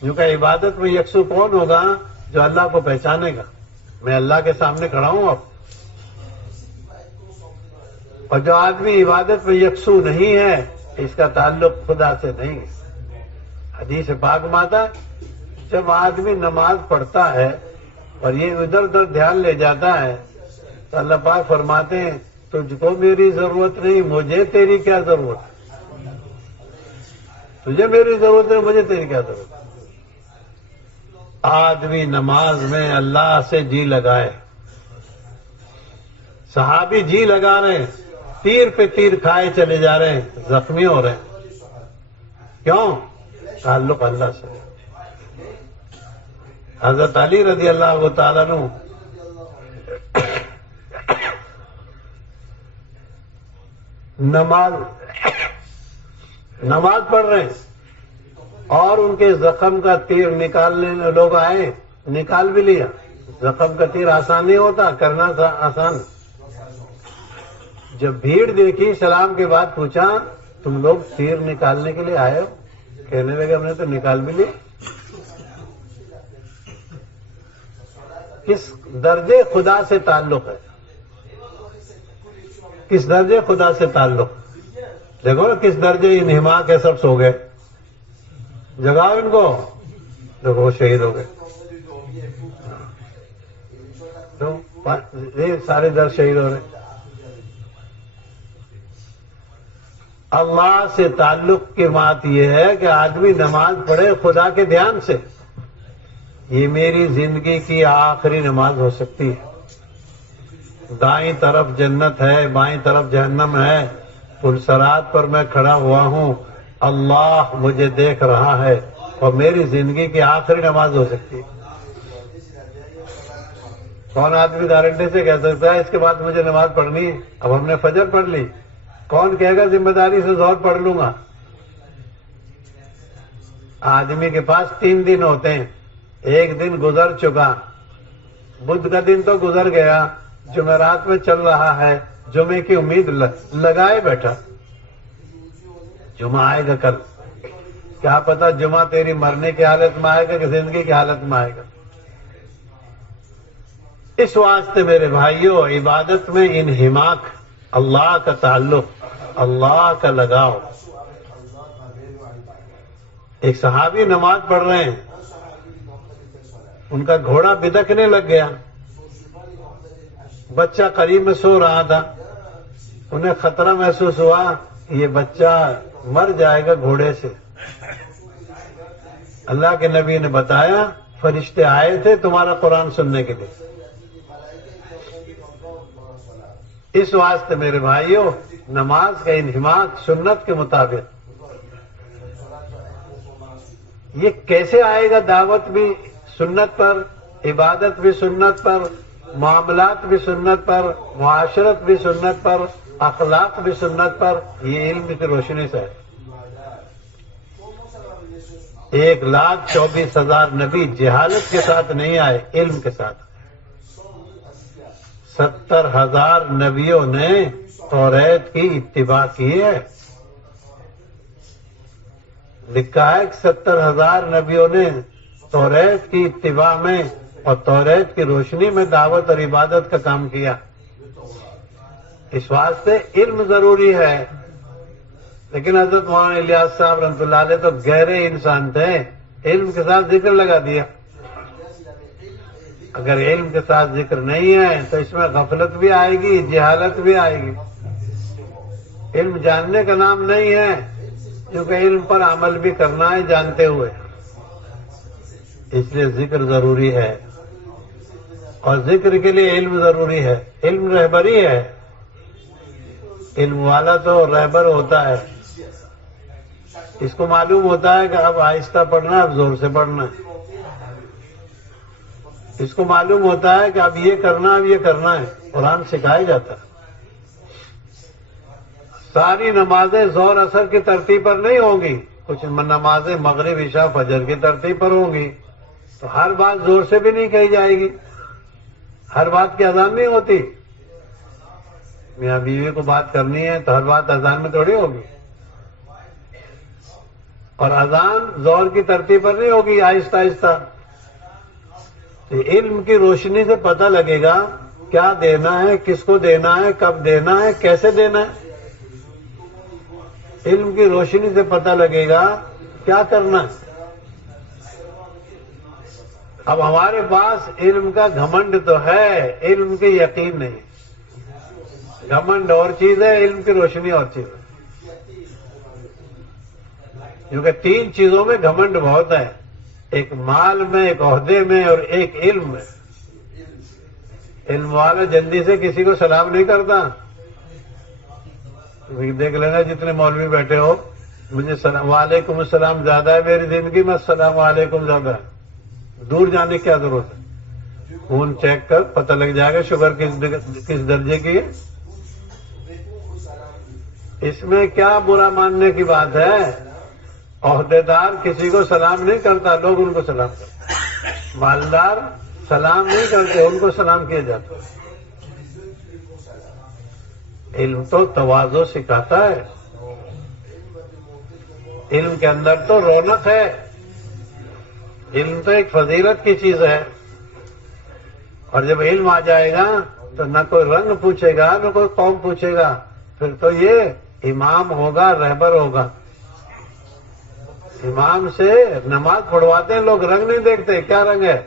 کیونکہ عبادت میں یکسو کون ہوگا؟ جو اللہ کو پہچانے گا، میں اللہ کے سامنے کھڑا ہوں اب. اور جو آدمی عبادت میں یکسو نہیں ہے، اس کا تعلق خدا سے نہیں ہے. حدیث پاک میں آتا ہے، جب آدمی نماز پڑھتا ہے اور یہ ادھر ادھر دھیان لے جاتا ہے تو اللہ پاک فرماتے ہیں، تجھ کو میری ضرورت نہیں، مجھے تیری کیا ضرورت ہے؟ تجھے میری ضرورت ہے، مجھے تیری کیا ضرورت ہے؟ آدمی نماز میں اللہ سے جی لگائے. صحابی جی لگا رہے ہیں، تیر پہ تیر کھائے چلے جا رہے ہیں، زخمی ہو رہے ہیں. کیوں؟ تعلق اللہ سے. حضرت علی رضی اللہ تعالیٰ عنہ نماز پڑھ رہے ہیں اور ان کے زخم کا تیر نکالنے لوگ آئے، نکال بھی لیا. زخم کا تیر آسان نہیں ہوتا، کرنا آسان. جب بھیڑ دیکھی، سلام کے بعد پوچھا، تم لوگ تیر نکالنے کے لیے آئے ہو؟ کہنے لگے، ہم نے تو نکال بھی لیا. کس درجے خدا سے تعلق ہے؟ کس درجے خدا سے تعلق؟ دیکھو نا کس درجے انہما کے سب سو گئے. جگاؤ ان کو. دیکھو وہ شہید ہو گئے. تو یہ سارے در شہید ہو رہے. اللہ سے تعلق کی بات یہ ہے کہ آدمی نماز پڑھے خدا کے دھیان سے. یہ میری زندگی کی آخری نماز ہو سکتی ہے. دائیں طرف جنت ہے، بائیں طرف جہنم ہے. پلسرات پر میں کھڑا ہوا ہوں، اللہ مجھے دیکھ رہا ہے، اور میری زندگی کی آخری نماز ہو سکتی ہے. کون آدمی گارنٹی سے کہہ سکتا ہے اس کے بعد مجھے نماز پڑھنی ہے؟ اب ہم نے فجر پڑھ لی، کون کہے گا ذمہ داری سے ظہر پڑھ لوں گا؟ آدمی کے پاس 3 دن ہوتے ہیں. ایک دن گزر چکا، بدھ کا دن تو گزر گیا، جمعرات میں چل رہا ہے، جمعے کی امید لگائے بیٹھا، جمعہ آئے گا کل، کیا پتا جمعہ تیری مرنے کی حالت میں آئے گا کہ زندگی کی حالت میں آئے گا۔ اس واسطے میرے بھائیوں، عبادت میں انہماک، اللہ کا تعلق، اللہ کا لگاؤ۔ ایک صحابی نماز پڑھ رہے ہیں، ان کا گھوڑا بدکنے لگ گیا، بچہ قریب میں سو رہا تھا، انہیں خطرہ محسوس ہوا کہ یہ بچہ مر جائے گا گھوڑے سے۔ اللہ کے نبی نے بتایا فرشتے آئے تھے تمہارا قرآن سننے کے لیے۔ اس واسطے میرے بھائیوں، نماز کا انہماک سنت کے مطابق۔ یہ کیسے آئے گا؟ دعوت بھی سنت پر، عبادت بھی سنت پر، معاملات بھی سنت پر، معاشرت بھی سنت پر، اخلاق بھی سنت پر۔ یہ علم کی روشنی سے ہے۔ 1,24,000 نبی جہالت کے ساتھ نہیں آئے، علم کے ساتھ۔ 70,000 نبیوں نے توریت کی اتباع کی ہے۔ لکھا ہے کہ 70,000 نبیوں نے توریت کی اتباع میں اور توریت کی روشنی میں دعوت اور عبادت کا کام کیا۔ اس واسطے علم ضروری ہے۔ لیکن حضرت مولانا الیاس صاحب رحمۃ اللہ علیہ تو گہرے انسان تھے، علم کے ساتھ ذکر لگا دیا۔ اگر علم کے ساتھ ذکر نہیں ہے تو اس میں غفلت بھی آئے گی، جہالت بھی آئے گی۔ علم جاننے کا نام نہیں ہے، کیونکہ علم پر عمل بھی کرنا ہے جانتے ہوئے۔ اس لیے ذکر ضروری ہے، اور ذکر کے لیے علم ضروری ہے۔ علم رہبری ہے، علم والا تو رہبر ہوتا ہے۔ اس کو معلوم ہوتا ہے کہ اب آہستہ پڑھنا ہے، اب زور سے پڑھنا ہے۔ اس کو معلوم ہوتا ہے کہ اب یہ کرنا، اب یہ کرنا ہے۔ قرآن سکھایا جاتا ہے۔ ساری نمازیں ظہر اثر کی ترتیب پر نہیں ہوں گی، کچھ نمازیں مغرب عشاء فجر کی ترتیب پر ہوں گی، تو ہر بات زور سے بھی نہیں کہی جائے گی، ہر بات کی اذان نہیں ہوتی۔ میاں بیوی کو بات کرنی ہے تو ہر بات اذان میں تھوڑی ہوگی، اور اذان ظہر کی ترتیب پر نہیں ہوگی، آہستہ آہستہ۔ تو علم کی روشنی سے پتہ لگے گا کیا دینا ہے، کس کو دینا ہے، کب دینا ہے، کیسے دینا ہے۔ علم کی روشنی سے پتہ لگے گا کیا کرنا ہے۔ اب ہمارے پاس علم کا گھمنڈ تو ہے، علم کی یقین نہیں۔ گھمنڈ اور چیز ہے، علم کی روشنی اور چیز ہے۔ کیونکہ 3 چیزوں میں گھمنڈ بہت ہے، ایک مال میں، ایک عہدے میں، اور ایک علم میں۔ علم والا جلدی سے کسی کو سلام نہیں کرتا۔ دیکھ لینا جتنے مولوی بیٹھے ہو، مجھے وعلیکم السلام زیادہ ہے میری زندگی میں، السلام علیکم زیادہ ہے۔ دور جانے کی کیا ضرورت ہے؟ خون چیک کر پتہ لگ جائے گا شوگر کس درجے کی ہے۔ اس میں کیا برا ماننے کی بات ہے؟ عہدے دار کسی کو سلام نہیں کرتا، لوگ ان کو سلام کرتے۔ مالدار سلام نہیں کرتے، ان کو سلام کیا جاتا۔ علم تو تواضع سکھاتا ہے، علم کے اندر تو رونق ہے، علم تو ایک فضیلت کی چیز ہے۔ اور جب علم آ جائے گا تو نہ کوئی رنگ پوچھے گا، نہ کوئی قوم پوچھے گا، پھر تو یہ امام ہوگا، رہبر ہوگا۔ امام سے نماز پڑھواتے ہیں لوگ، رنگ نہیں دیکھتے کیا رنگ ہے۔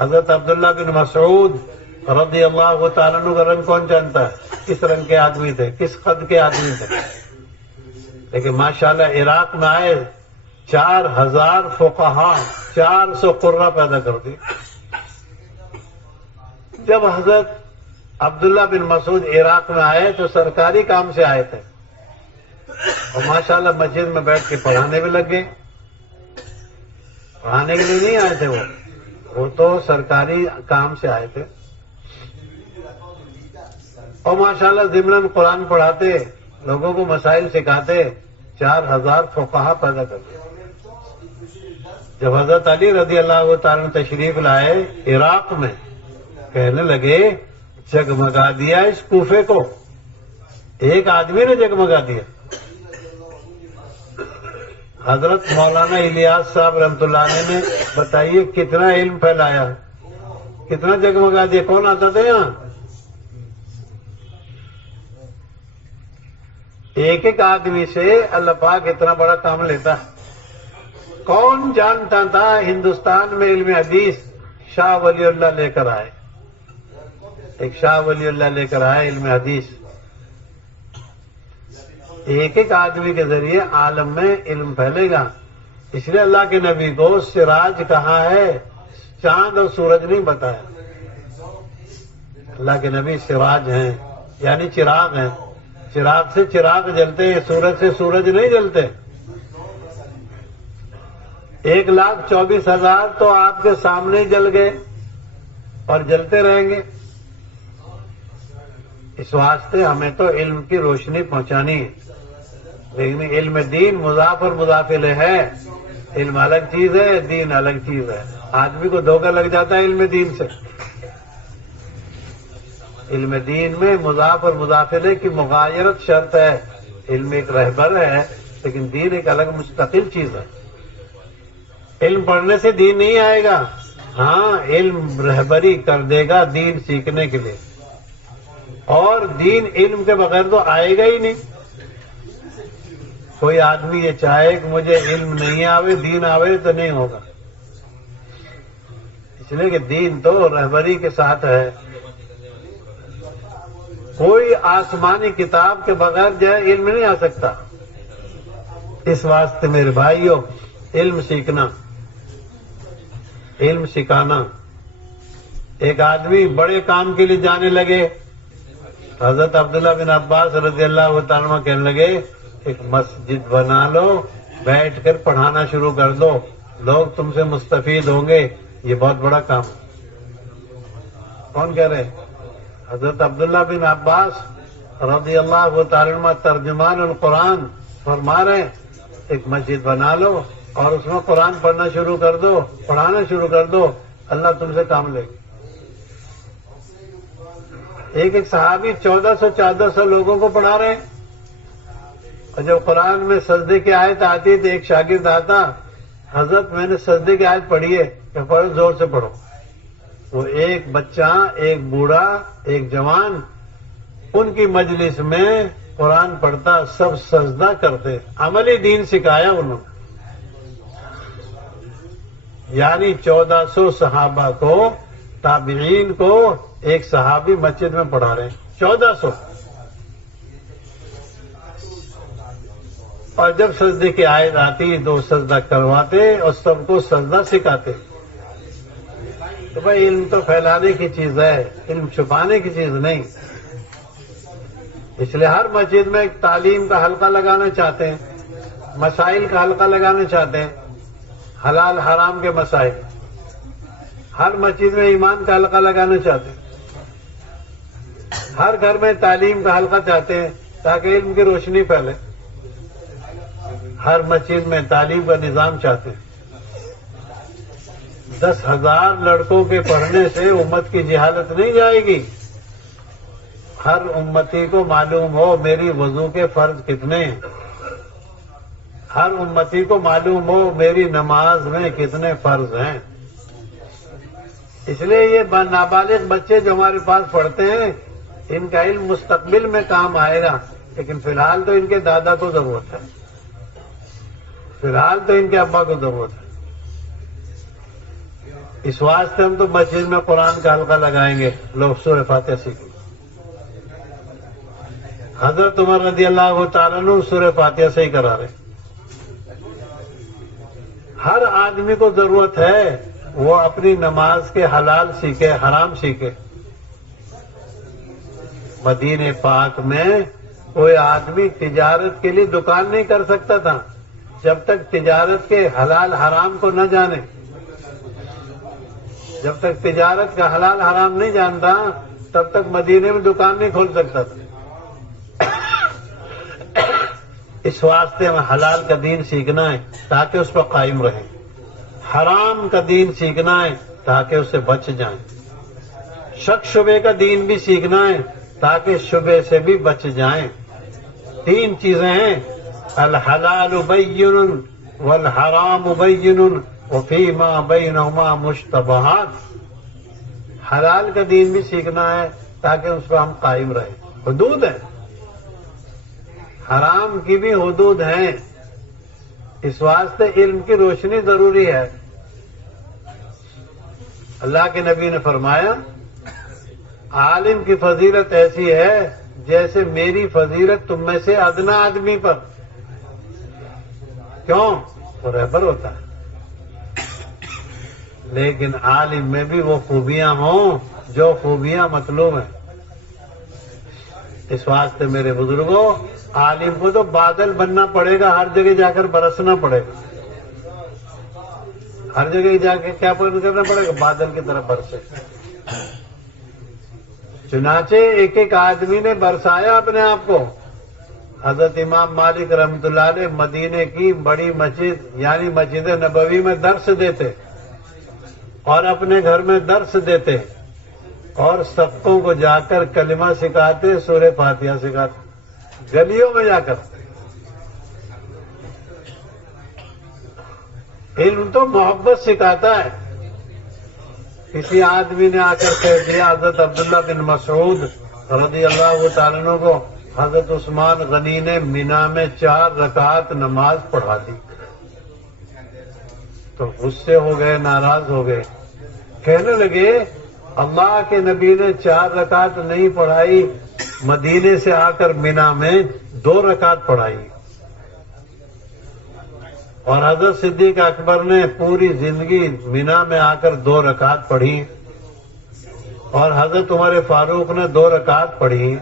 حضرت عبداللہ بن مسعود رضی اللہ تعالیٰ عنہ کا رنگ کون جانتا ہے؟ کس رنگ کے آدمی تھے، کس قد کے آدمی تھے؟ لیکن ماشاءاللہ عراق میں آئے 4,000 فقہا، 400 قرہ پیدا کر دی۔ جب حضرت عبداللہ بن مسعود عراق میں آئے تو سرکاری کام سے آئے تھے، اور ماشاءاللہ مسجد میں بیٹھ کے پڑھانے بھی لگ گئے۔ پڑھانے کے لیے نہیں آئے تھے وہ تو سرکاری کام سے آئے تھے، اور ماشاءاللہ ضمن قرآن پڑھاتے، لوگوں کو مسائل سکھاتے، 4,000 فقہا پیدا کرتے۔ جب حضرت علی رضی اللہ تعالیٰ تشریف لائے عراق میں، کہنے لگے جگمگا دیا اس کوفے کو، ایک آدمی نے جگمگا دیا۔ حضرت مولانا الیاس صاحب رحمۃ اللہ علیہ نے بتائیے کتنا علم پھیلایا، کتنا جگمگا دیا۔ کون آتا تھا یہاں؟ ایک ایک آدمی سے اللہ پاک اتنا بڑا کام لیتا ہے۔ کون جانتا تھا ہندوستان میں علم حدیث شاہ ولی اللہ لے کر آئے، ایک شاہ ولی اللہ لے کر آئے علم حدیث۔ ایک ایک آدمی کے ذریعے عالم میں علم پھیلے گا۔ اس لیے اللہ کے نبی کو سراج کہا ہے، چاند اور سورج نہیں بتایا۔ اللہ کے نبی سراج ہیں، یعنی چراغ ہیں، چراغ سے چراغ جلتے ہیں، سورج سے سورج نہیں جلتے۔ 1,24,000 تو آپ کے سامنے ہی جل گئے اور جلتے رہیں گے۔ اس واسطے ہمیں تو علم کی روشنی پہنچانی ہے، لیکن علم دین مضاف اور مضاف الیہ ہے۔ علم الگ چیز ہے، دین الگ چیز ہے۔ آدمی کو دھوکہ لگ جاتا ہے علم دین سے۔ علم دین میں مضاف اور مضاف الیہ کی مغایرت شرط ہے۔ علم ایک رہبر ہے، لیکن دین ایک الگ مستقل چیز ہے۔ علم پڑھنے سے دین نہیں آئے گا، ہاں علم رہبری کر دے گا دین سیکھنے کے لیے، اور دین علم کے بغیر تو آئے گا ہی نہیں۔ کوئی آدمی یہ چاہے کہ مجھے علم نہیں آوے دین آوے تو نہیں ہوگا، اس لیے کہ دین تو رہبری کے ساتھ ہے۔ کوئی آسمانی کتاب کے بغیر جو ہے علم نہیں آ سکتا۔ اس واسطے میرے بھائیوں، علم سیکھنا، علم سکھانا۔ ایک آدمی بڑے کام کے لیے جانے لگے، حضرت عبداللہ بن عباس رضی اللہ تعالیٰ عنہ کہنے لگے ایک مسجد بنا لو، بیٹھ کر پڑھانا شروع کر دو، لوگ تم سے مستفید ہوں گے، یہ بہت بڑا کام ہے۔ کون کہہ رہے؟ حضرت عبداللہ بن عباس رضی اللہ تعالیٰ عنہ ترجمان القرآن فرما رہے ہیں ایک مسجد بنا لو اور اس میں قرآن پڑھنا شروع کر دو، پڑھانا شروع کر دو، اللہ تم سے کام لے گا۔ ایک ایک صحابی 1400 لوگوں کو پڑھا رہے ہیں، اور جب قرآن میں سجدے کی آیت آتی تو ایک شاگرد آتا، حضرت میں نے سجدے کی آیت پڑھی ہے، کہ پڑھو، زور سے پڑھو۔ وہ ایک بچہ، ایک بوڑھا، ایک جوان ان کی مجلس میں قرآن پڑھتا، سب سجدہ کرتے، عملی دین سکھایا انہوں نے۔ یعنی 1400 صحابہ کو، تابعین کو ایک صحابی مسجد میں پڑھا رہے ہیں، 1400۔ اور جب سجدے کی آیت آتی تو سجدہ کرواتے اور سب کو سجدہ سکھاتے۔ تو بھائی علم تو پھیلانے کی چیز ہے، علم چھپانے کی چیز نہیں۔ اس لیے ہر مسجد میں ایک تعلیم کا حلقہ لگانا چاہتے ہیں، مسائل کا حلقہ لگانا چاہتے ہیں، حلال حرام کے مسائل۔ ہر مسجد میں ایمان کا حلقہ لگانا چاہتے ہیں، ہر گھر میں تعلیم کا حلقہ چاہتے ہیں تاکہ علم کی روشنی پھیلے۔ ہر مسجد میں تعلیم کا نظام چاہتے ہیں۔ 10,000 لڑکوں کے پڑھنے سے امت کی جہالت نہیں جائے گی۔ ہر امتی کو معلوم ہو میری وضو کے فرض کتنے ہیں، ہر امتی کو معلوم ہو میری نماز میں کتنے فرض ہیں۔ اس لیے یہ نابالغ بچے جو ہمارے پاس پڑھتے ہیں، ان کا علم مستقبل میں کام آئے گا، لیکن فی الحال تو ان کے دادا کو ضرورت ہے، فی الحال تو ان کے ابا کو ضرورت ہے۔ اس واسطے ہم تو مسجد میں قرآن کا حلقہ لگائیں گے، لوگ سورہ فاتحہ سیکھیں۔ حضرت عمر رضی اللہ تعالیٰ عنہ سورہ فاتحہ سے ہی کرا رہے۔ ہر آدمی کو ضرورت ہے وہ اپنی نماز کے حلال سیکھے، حرام سیکھے۔ مدینہ پاک میں کوئی آدمی تجارت کے لیے دکان نہیں کر سکتا تھا جب تک تجارت کے حلال حرام کو نہ جانے۔ جب تک تجارت کا حلال حرام نہیں جانتا تب تک مدینے میں دکان نہیں کھول سکتا تھا۔ اس واسطے ہمیں حلال کا دین سیکھنا ہے تاکہ اس پر قائم رہیں، حرام کا دین سیکھنا ہے تاکہ اس سے بچ جائیں۔ شک شبے کا دین بھی سیکھنا ہے تاکہ شبے سے بھی بچ جائیں۔ 3 چیزیں ہیں، الحلال بین والحرام بین وفیما بینہما مشتبہات۔ حلال کا دین بھی سیکھنا ہے تاکہ اس پر ہم قائم رہیں، حدود ہیں، حرام کی بھی حدود ہیں، اس واسطے علم کی روشنی ضروری ہے۔ اللہ کے نبی نے فرمایا عالم کی فضیلت ایسی ہے جیسے میری فضیلت تم میں سے ادنا آدمی پر۔ کیوں؟ وہ رہبر ہوتا ہے، لیکن عالم میں بھی وہ خوبیاں ہوں جو خوبیاں مطلوب ہیں۔ اس واسطے میرے بزرگوں، عالم کو تو بادل بننا پڑے گا، ہر جگہ جا کر برسنا پڑے گا، ہر جگہ جا کے کیا کرنا پڑے گا؟ بادل کی طرح برسے۔ چنانچہ ایک ایک آدمی نے برسایا اپنے آپ کو۔ حضرت امام مالک رحمۃ اللہ علیہ مدینے کی بڑی مسجد یعنی مسجد نبوی میں درس دیتے اور اپنے گھر میں درس دیتے اور سبقوں کو جا کر کلمہ سکھاتے، سورہ فاتحہ سکھاتے، گلیوں میں جا کر۔ علم تو محبت سکھاتا ہے۔ کسی آدمی نے آ کر کہہ دیا حضرت عبداللہ بن مسعود رضی اللہ تعالیٰ عنہ کو حضرت عثمان غنی نے مینا میں 4 رکعت نماز پڑھا دی، تو غصے ہو گئے، ناراض ہو گئے، کہنے لگے اللہ کے نبی نے 4 رکعت نہیں پڑھائی، مدینے سے آ کر مینا میں 2 رکعت پڑھائی، اور حضرت صدیق اکبر نے پوری زندگی مینا میں آ کر 2 رکعت پڑھی، اور حضرت عمر فاروق نے 2 رکعت پڑھی،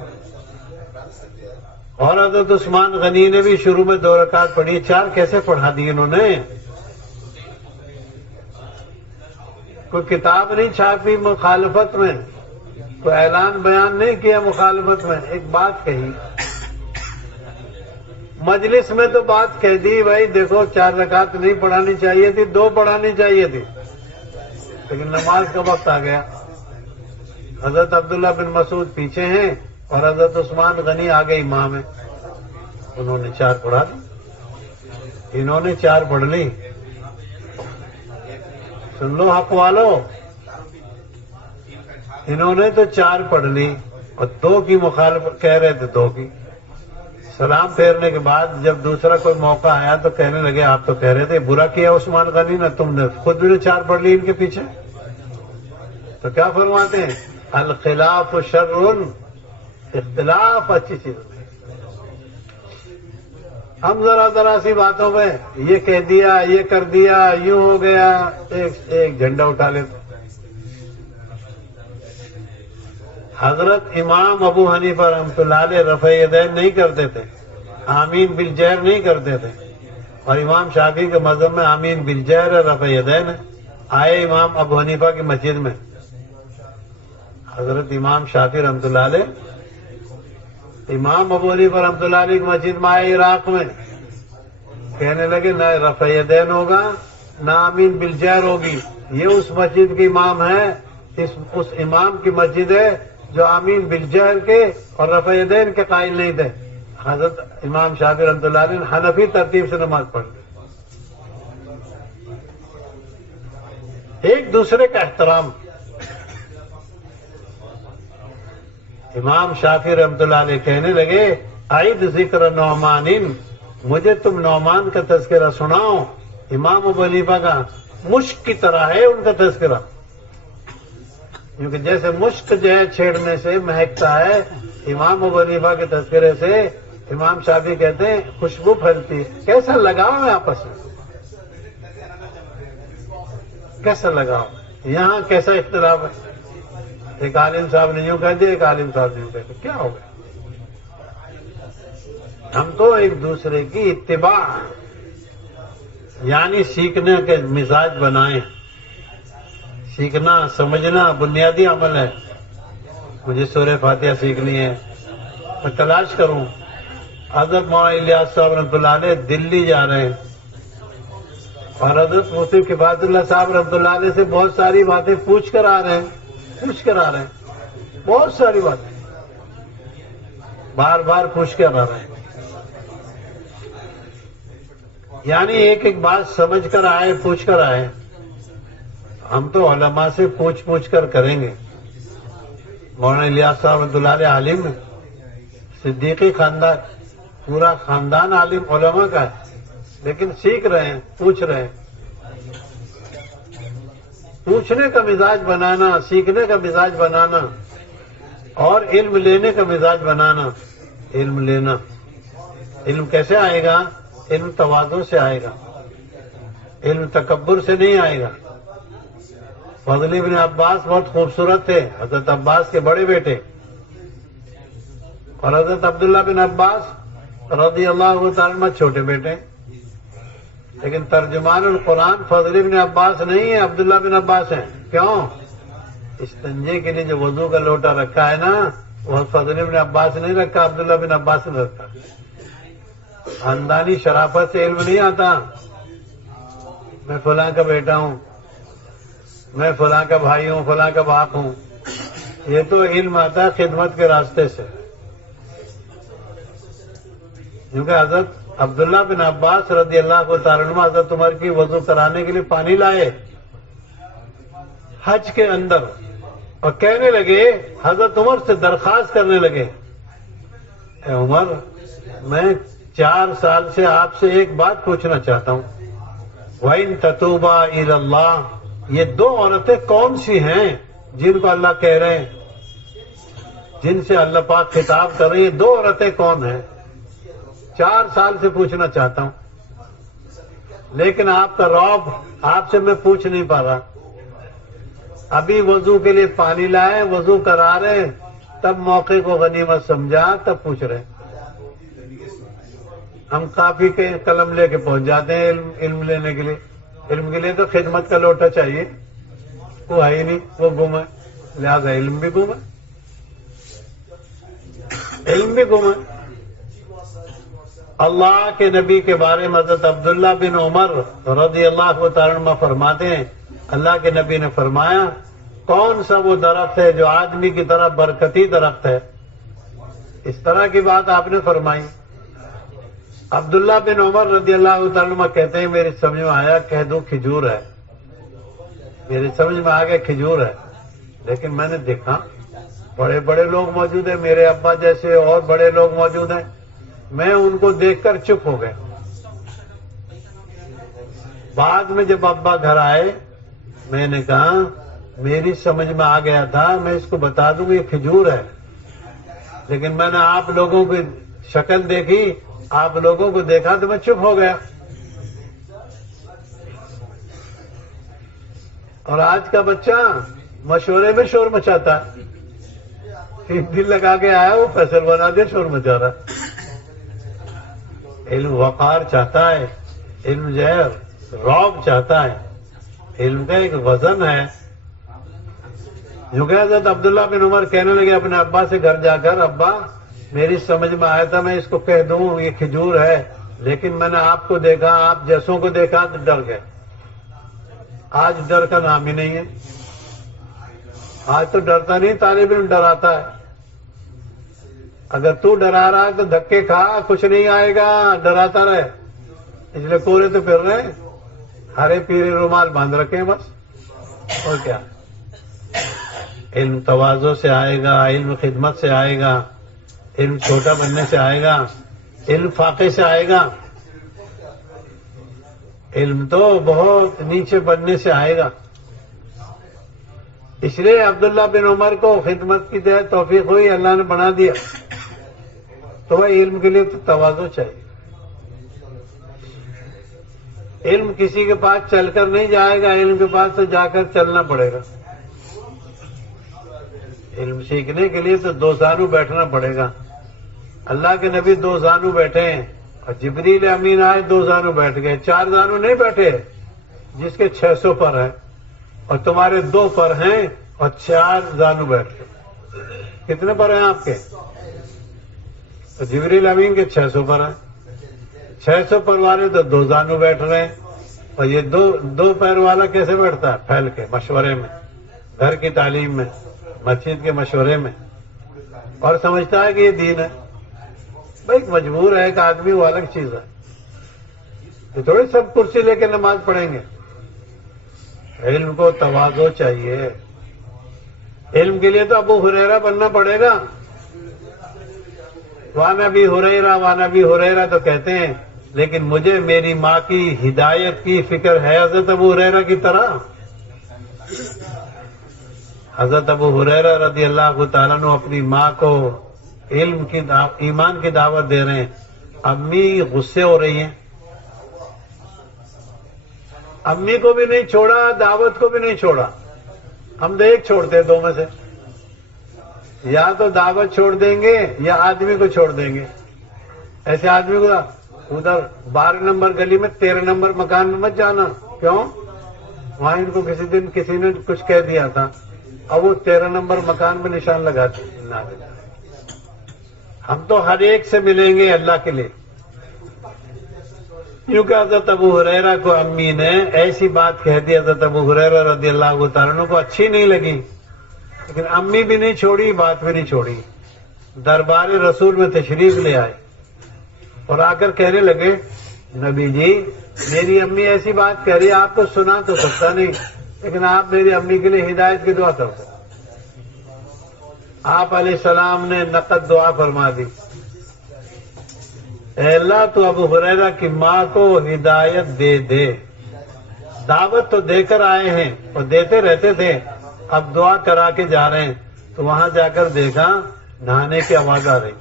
اور حضرت عثمان غنی نے بھی شروع میں 2 رکعت پڑھی، 4 کیسے پڑھا دی انہوں نے؟ کوئی کتاب نہیں چھاپی مخالفت میں، کوئی اعلان بیان نہیں کیا مخالفت میں، ایک بات کہی، مجلس میں تو بات کہہ دی بھائی دیکھو 4 رکعت نہیں پڑھانی چاہیے تھی، 2 پڑھانی چاہیے تھی، لیکن نماز کا وقت آ گیا۔ حضرت عبداللہ بن مسعود پیچھے ہیں اور حضرت عثمان غنی آگے امام ہیں، انہوں نے 4 پڑھا دی، انہوں نے 4 پڑھ لی۔ سن لو حق والو، انہوں نے تو 4 پڑھ لی اور 2 کی مخالفت کہہ رہے تھے، 2 کی۔ سلام پھیرنے کے بعد جب دوسرا کوئی موقع آیا تو کہنے لگے آپ تو کہہ رہے تھے برا کیا عثمان غنی نے، تم نے خود بھی 4 پڑھ لی ان کے پیچھے۔ تو کیا فرماتے ہیں؟ الخلاف شر، اختلاف اچھی چیز ہے۔ ہم ذرا سی باتوں پہ یہ کہہ دیا، یہ کر دیا، یوں ہو گیا، ایک جھنڈا اٹھا لیتے۔ حضرت امام ابو حنیفہ رحمۃ اللہ علیہ رفع یدین نہیں کرتے تھے، آمین بالجہر نہیں کرتے تھے، اور امام شافعی کے مذہب میں آمین بالجہر رفع یدین ہے۔ آئے امام ابو حنیفہ کی مسجد میں، حضرت امام شافعی رحمۃ اللہ علیہ امام ابو حنیفہ رحمۃ اللہ علیہ کی مسجد میں آئے عراق میں، کہنے لگے نہ رفع یدین ہوگا نہ آمین بالجہر ہوگی، یہ اس مسجد کے امام ہے، اس امام کی مسجد ہے جو آمین بالجہر کے اور رفع یدین کے قائل نہیں تھے۔ حضرت امام شافعی رحمۃ اللہ علیہ نے حنفی ترتیب سے نماز پڑھ لی۔ ایک دوسرے کا احترام۔ امام شافعی رحمۃ اللہ علیہ کہنے لگے عید ذکر نعمان، مجھے تم نعمان کا تذکرہ سناؤ۔ امام ابو حنیفہ کا مشک کی طرح ہے ان کا تذکرہ، کیونکہ جیسے مشک جو ہے چھیڑنے سے مہکتا ہے، امام ابو حنیفہ کے تذکرے سے امام شافعی کہتے ہیں خوشبو پھیلتی ہے۔ کیسا لگاؤ ہے آپس میں، کیسا لگاؤ، یہاں کیسا اختلاف ہے، ایک عالم صاحب نے یوں کہہ دیا، ایک عالم صاحب نے یوں کہہ دیا، کیا ہو گیا؟ ہم تو ایک دوسرے کی اتباع یعنی سیکھنے کے مزاج بنائیں۔ سیکھنا سمجھنا بنیادی عمل ہے۔ مجھے سورہ فاتحہ سیکھنی ہے، میں تلاش کروں۔ حضرت مولانا الیاس صاحب رحمۃ اللہ علیہ دلی جا رہے ہیں اور حضرت مفتی کفایت اللہ صاحب رحمۃ اللہ علیہ سے بہت ساری باتیں پوچھ کر آ رہے ہیں۔ بہت ساری باتیں بار بار پوچھ کے آ رہے ہیں. یعنی ایک ایک بات سمجھ کر آئے, پوچھ کر آئے. ہم تو علماء سے پوچھ کر کریں گے. مولانا الیاس صاحب رحمۃ اللہ علیہ عالم ہے, صدیقی خاندان, پورا خاندان عالم علماء کا ہے, لیکن سیکھ رہے ہیں, پوچھ رہے ہیں. پوچھنے کا مزاج بنانا, سیکھنے کا مزاج بنانا اور علم لینے کا مزاج بنانا. علم لینا, علم کیسے آئے گا؟ علم تواضع سے آئے گا, علم تکبر سے نہیں آئے گا. فضل بن عباس بہت خوبصورت تھے, حضرت عباس کے بڑے بیٹے, اور حضرت عبداللہ بن عباس رضی اللہ تعالیٰ عنہ چھوٹے بیٹے. لیکن ترجمان القرآن فضل بن عباس نہیں ہے, عبداللہ بن عباس ہیں. کیوں؟ استنجے کے لیے جو وضو کا لوٹا رکھا ہے نا, وہ فضل بن عباس نے نہیں رکھا, عبداللہ بن عباس نے رکھا. خاندانی شرافت سے علم نہیں آتا. میں فلاں کا بیٹا ہوں, میں فلاں کا بھائی ہوں, فلاں کا باپ ہوں. یہ تو علم آتا ہے خدمت کے راستے سے. کیونکہ حضرت عبداللہ بن عباس رضی اللہ تعالیٰ عنہ حضرت عمر کی وضو کرانے کے لیے پانی لائے حج کے اندر, اور کہنے لگے, حضرت عمر سے درخواست کرنے لگے, اے عمر, میں 4 سال سے آپ سے ایک بات پوچھنا چاہتا ہوں. وَإِن تَتُوبَا إِلَى اللَّهِ, یہ 2 عورتیں کون سی ہیں جن کو اللہ کہہ رہے ہیں, جن سے اللہ پاک خطاب کر رہے ہیں؟ 2 عورتیں کون ہیں؟ 4 سال سے پوچھنا چاہتا ہوں, لیکن آپ کا رعب, آپ سے میں پوچھ نہیں پا رہا. ابھی وضو کے لیے پانی لائے, وضو کرا رہے, تب موقع کو غنیمت سمجھا, تب پوچھ رہے. ہم کافی کے قلم لے کے پہنچ جاتے ہیں علم لینے کے لیے. علم کے لیے تو خدمت کا لوٹا چاہیے, وہ ہے ہی نہیں, وہ گم ہے, لہذا علم بھی گم ہے, علم بھی گم ہے. اللہ کے نبی کے بارے میں حضرت عبداللہ بن عمر رضی اللہ تعالیٰ عنہ فرماتے ہیں, اللہ کے نبی نے فرمایا, کون سا وہ درخت ہے جو آدمی کی طرح برکتی درخت ہے؟ اس طرح کی بات آپ نے فرمائی. عبداللہ بن عمر رضی اللہ تعالیٰ عنہ کہتے ہیں, میری سمجھ میں آیا کہہ دوں کھجور ہے, میری سمجھ میں آ گیا کھجور ہے. لیکن میں نے دیکھا بڑے بڑے لوگ موجود ہیں, میرے ابا جیسے اور بڑے لوگ موجود ہیں, میں ان کو دیکھ کر چپ ہو گیا. بعد میں جب ابا گھر آئے, میں نے کہا میری سمجھ میں آ گیا تھا, میں اس کو بتا دوں یہ کھجور ہے, لیکن میں نے آپ لوگوں کی شکل دیکھی, آپ لوگوں کو دیکھا تو میں چپ ہو گیا. اور آج کا بچہ مشورے میں شور مچاتا ہے, 3 دن لگا کے آیا, وہ فیصل بنا دے, شور مچا رہا. علم وقار چاہتا ہے, علم جو ہے رعب چاہتا ہے, علم کا ایک وزن ہے. جو کہ حضرت عبداللہ بن عمر کہنے لگے اپنے ابا سے گھر جا کر, ابا میری سمجھ میں آیا تھا میں اس کو کہہ دوں یہ کھجور ہے, لیکن میں نے آپ کو دیکھا, آپ جیسوں کو دیکھا تو ڈر گئے. آج ڈر کا نام ہی نہیں ہے. آج تو ڈرتا نہیں, طالب علم ڈراتا ہے. اگر تو ڈرا رہا ہے تو دھکے کھا, کچھ نہیں آئے گا, ڈراتا رہے. اس لیے کورے تو پھر رہے ہیں, ہرے پیرے رومال باندھ رکھے ہیں بس, اور کیا. علم تواضع سے آئے گا, علم خدمت سے آئے گا, علم چھوٹا بننے سے آئے گا, علم فاقے سے آئے گا. علم تو بہت نیچے بننے سے آئے گا. اس لیے عبداللہ بن عمر کو خدمت کی توفیق ہوئی, اللہ نے بنا دیا. تو وہ علم کے لیے تو تواضع چاہیے. علم کسی کے پاس چل کر نہیں جائے گا, علم کے پاس تو جا کر چلنا پڑے گا. علم سیکھنے کے لیے تو 2 زانو بیٹھنا پڑے گا. اللہ کے نبی 2 زانو بیٹھے ہیں, اور جبریل امین آئے 2 زانو بیٹھ گئے. 4 زانو نہیں بیٹھے, جس کے 600 پر ہیں, اور تمہارے 2 پر ہیں, اور 4 زانو بیٹھ گئے. کتنے پر ہیں آپ کے؟ تو جبریل امین کے 600 پر ہیں. 600 پر والے تو 2 زانو بیٹھ رہے ہیں, اور یہ دو پیر والا کیسے بیٹھتا ہے؟ پھیل کے, مشورے میں, گھر کی تعلیم میں. مسجد کے مشورے میں اور سمجھتا ہے کہ یہ دین ہے. بھائی مجبور ہے ایک آدمی، وہ الگ چیز ہے. یہ تھوڑی سب کرسی لے کے نماز پڑھیں گے. علم کو تواضع چاہیے. علم کے لیے تو ابو ہریرہ بننا پڑے گا. وَعَنْ أَبِي هُرَيْرَةَ وَعَنْ أَبِي هُرَيْرَةَ تو کہتے ہیں، لیکن مجھے میری ماں کی ہدایت کی فکر ہے حضرت ابو ہریرہ کی طرح. حضرت ابو ہریرہ رضی اللہ تعالیٰ عنہ اپنی ماں کو علم کی ایمان کی دعوت دے رہے ہیں. امی غصے ہو رہی ہیں. امی کو بھی نہیں چھوڑا، دعوت کو بھی نہیں چھوڑا. ہم تو ایک چھوڑتے ہیں دو میں سے، یا تو دعوت چھوڑ دیں گے یا آدمی کو چھوڑ دیں گے. ایسے آدمی کو ادھر 12 نمبر گلی میں 13 نمبر مکان میں مت جانا. کیوں؟ وہاں ان کو کسی دن کسی نے کچھ کہہ دیا تھا، اب وہ 13 نمبر مکان میں نشان لگاتے. ہم تو ہر ایک سے ملیں گے اللہ کے لیے. کیونکہ حضرت ابو ہریرہ کو امی نے ایسی بات کہہ دی، حضرت ابو ہریرہ رضی اللہ تعالیٰ عنہ کو اچھی نہیں لگی، لیکن امی بھی نہیں چھوڑی، بات بھی نہیں چھوڑی. دربار رسول میں تشریف لے آئے اور آ کر کہنے لگے، نبی جی میری امی ایسی بات کہہ رہی ہے، آپ کو سنا تو سکتا نہیں، لیکن آپ میری امی کے لیے ہدایت کی دعا کرو. آپ علیہ السلام نے نقد دعا فرما دی، اے اللہ تو ابو ہریرہ کی ماں کو ہدایت دے دے. دعوت تو دے کر آئے ہیں اور دیتے رہتے تھے، اب دعا کرا کے جا رہے ہیں. تو وہاں جا کر دیکھا نہانے کی آواز آ رہی.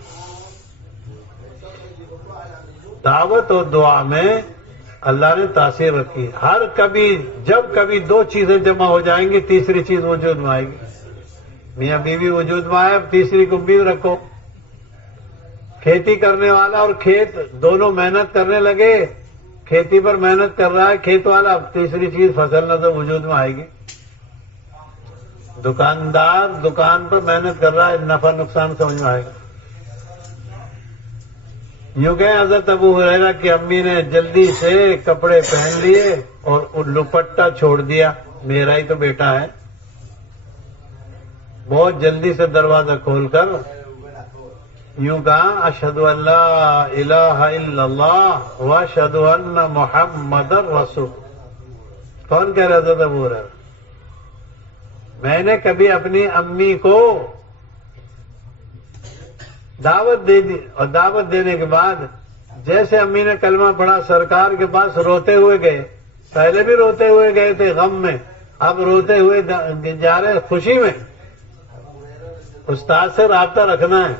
دعوت اور دعا میں اللہ نے تاثیر رکھی. ہر کبھی جب کبھی دو چیزیں جمع ہو جائیں گی، تیسری چیز وجود میں آئے گی. میاں بیوی وجود میں آئے، اب تیسری کو بھی رکھو. کھیتی کرنے والا اور کھیت دونوں محنت کرنے لگے، کھیتی پر محنت کر رہا ہے کھیت والا، اب تیسری چیز فصل نظر وجود میں آئے گی. دکاندار دکان پر محنت کر رہا ہے، نفع نقصان سمجھ میں آئے گا. یوں کہ حضرت ابو ہریرہ کی امی نے جلدی سے کپڑے پہن لیے اور لپٹا چھوڑ دیا، میرا ہی تو بیٹا ہے. بہت جلدی سے دروازہ کھول کر یوں کہا، اشہد ان لا الہ الا اللہ واشہد ان محمد رسول. کون کہہ رہا حضرت ابو ہریرہ؟ میں نے کبھی اپنی امی کو دعوت دے دی، اور دعوت دینے کے بعد جیسے امی نے کلمہ پڑھا سرکار کے پاس روتے ہوئے گئے. پہلے بھی روتے ہوئے گئے تھے غم میں، اب روتے ہوئے جا رہے خوشی میں. استاد سے رابطہ رکھنا ہے.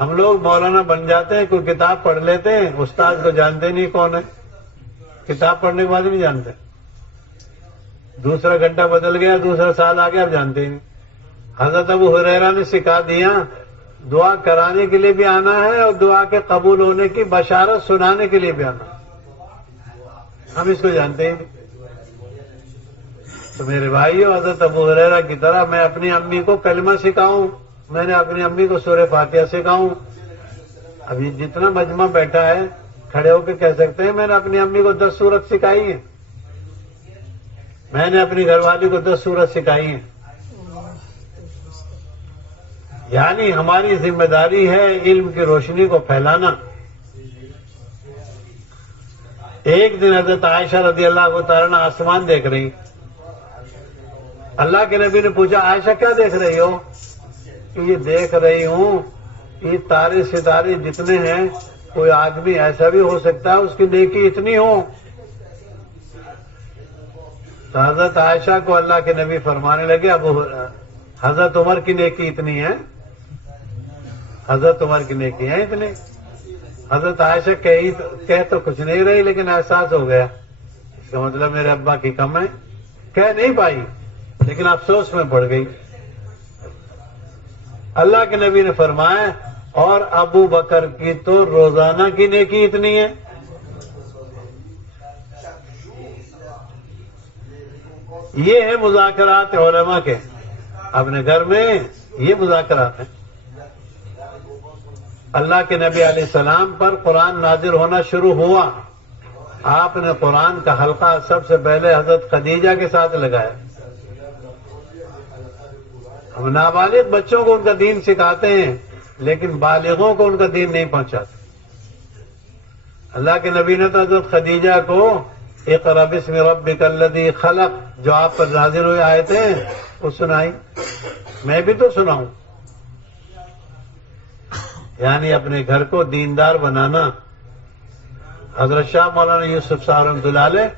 ہم لوگ مولانا بن جاتے ہیں، کوئی کتاب پڑھ لیتے ہیں، استاد کو جانتے نہیں کون ہے، کتاب پڑھنے کے بعد نہیں جانتے. دوسرا گھنٹہ بدل گیا، دوسرا سال آ گیا، اب جانتے ہی نہیں. حضرت ابو ہریرہ نے سکھا دیا، دعا کرانے کے لیے بھی آنا ہے اور دعا کے قبول ہونے کی بشارت سنانے کے لیے بھی آنا ہے. ہم اس کو جانتے ہی نہیں. تو میرے بھائیو، حضرت ابو ہریرہ کی طرح میں اپنی امی کو کلمہ سکھاؤں، میں نے اپنی امی کو سورہ فاتحہ سکھاؤں. ابھی جتنا مجمع بیٹھا ہے کھڑے ہو کے کہہ سکتے ہیں میں نے اپنی امی کو 10 سورت سکھائی ہیں، میں نے اپنی گھر والی کو 10 سورت سکھائی ہیں. یعنی ہماری ذمہ داری ہے علم کی روشنی کو پھیلانا. ایک دن حضرت عائشہ رضی اللہ تعالیٰ عنہ آسمان دیکھ رہی. اللہ کے نبی نے پوچھا، عائشہ کیا دیکھ رہی ہو؟ کہ یہ دیکھ رہی ہوں یہ تارے ستارے جتنے ہیں، کوئی آدمی ایسا بھی ہو سکتا ہے اس کی نیکی اتنی ہو. تو حضرت عائشہ کو اللہ کے نبی فرمانے لگے، اب حضرت عمر کی نیکی اتنی ہے، حضرت عمر کی نیکی ہے اتنی. حضرت عائشہ کہہ تو کچھ نہیں رہی، لیکن احساس ہو گیا اس کا مطلب میرے ابا کی کم ہے. کہہ نہیں پائی لیکن افسوس میں پڑ گئی. اللہ کے نبی نے فرمایا، اور ابو بکر کی تو روزانہ کی نیکی اتنی ہے. یہ ہے مذاکرات علماء کے اپنے گھر میں، یہ مذاکرات ہیں. اللہ کے نبی علیہ السلام پر قرآن نازل ہونا شروع ہوا، آپ نے قرآن کا حلقہ سب سے پہلے حضرت خدیجہ کے ساتھ لگایا. ہم نابالغ بچوں کو ان کا دین سکھاتے ہیں لیکن بالغوں کو ان کا دین نہیں پہنچاتے۔ اللہ کے نبی نے تو حضرت خدیجہ کو اقرأ باسم ربک الذی خلق جو آپ پر نازل ہوئے آیتیں ہیں وہ سنائی، میں بھی تو سناؤں۔ یعنی اپنے گھر کو دیندار بنانا۔ حضرت شاہ مولانا یوسف صاحب رحمۃ اللہ علیہ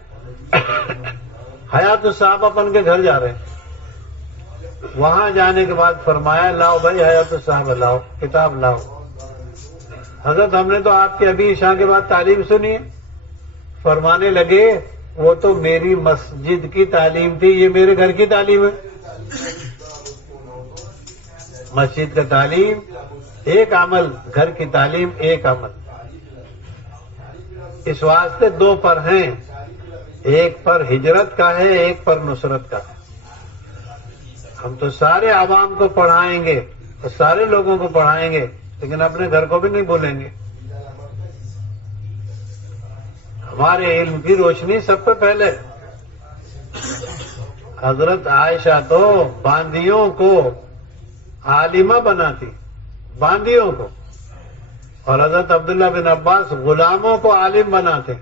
حیات الصحابہ اپن کے گھر جا رہے ہیں، وہاں جانے کے بعد فرمایا لاؤ بھائی حیات الصحابہ لاؤ، کتاب لاؤ۔ حضرت ہم نے تو آپ کے ابھی عشاء کے بعد تعلیم سنی ہے۔ فرمانے لگے وہ تو میری مسجد کی تعلیم تھی، یہ میرے گھر کی تعلیم ہے۔ مسجد کا تعلیم ایک عمل، گھر کی تعلیم ایک عمل۔ اس واسطے دو پر ہیں، ایک پر ہجرت کا ہے، ایک پر نصرت کا ہے۔ ہم تو سارے عوام کو پڑھائیں گے اور سارے لوگوں کو پڑھائیں گے لیکن اپنے گھر کو بھی نہیں بھولیں گے۔ ہمارے علم کی روشنی سب سے پہلے۔ حضرت عائشہ تو باندیوں کو عالمہ بناتی، باندیوں کو، اور حضرت عبداللہ بن عباس غلاموں کو عالم بناتے۔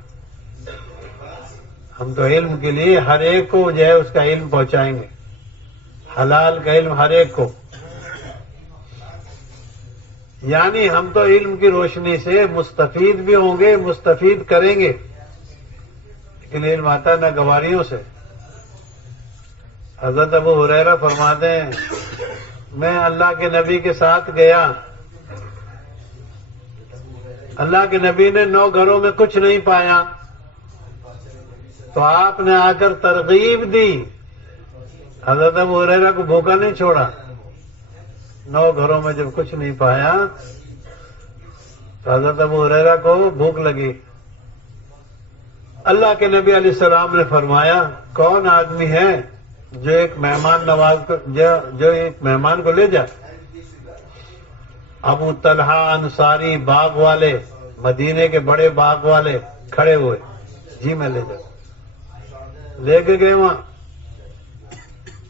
ہم تو علم کے لیے ہر ایک کو جو ہے اس کا علم پہنچائیں گے، حلال کا علم ہر ایک کو۔ یعنی ہم تو علم کی روشنی سے مستفید بھی ہوں گے، مستفید کریں گے، لیکن علم آتا ہے ناگواریوں سے۔ حضرت ابو ہریرہ فرماتے ہیں میں اللہ کے نبی کے ساتھ گیا، اللہ کے نبی نے 9 گھروں میں کچھ نہیں پایا تو آپ نے آ کر ترغیب دی۔ حضرت ابو ہریرہ کو بھوکا نہیں چھوڑا۔ 9 گھروں میں جب کچھ نہیں پایا تو حضرت ابو ہریرہ کو بھوک لگی۔ اللہ کے نبی علیہ السلام نے فرمایا کون آدمی ہے جو ایک مہمان نواز کو جو ایک مہمان کو لے جائے؟ ابو طلحہ انصاری باغ والے، مدینے کے بڑے باغ والے کھڑے ہوئے، جی میں لے جاؤں۔ لے کے گئے وہاں،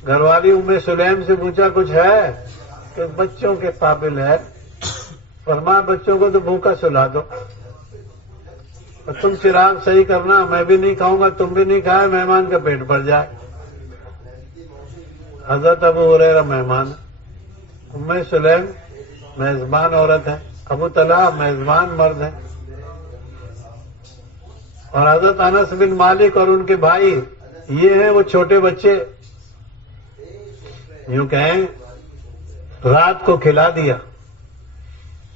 گھر والی ام سلیم سے پوچھا کچھ ہے کہ بچوں کے قابل ہے؟ فرمایا بچوں کو تو بھوکا سلا دو اور تم چراغ صحیح کرنا، میں بھی نہیں کھاؤں گا تم بھی نہیں کھائے، مہمان کا پیٹ بھر جائے۔ حضرت ابو ہریرہ مہمان، ام سلیم میزبان عورت ہے، ابو طلحہ میزبان مرد ہیں، اور حضرت انس بن مالک اور ان کے بھائی یہ ہیں وہ چھوٹے بچے۔ یوں کہیں رات کو کھلا دیا،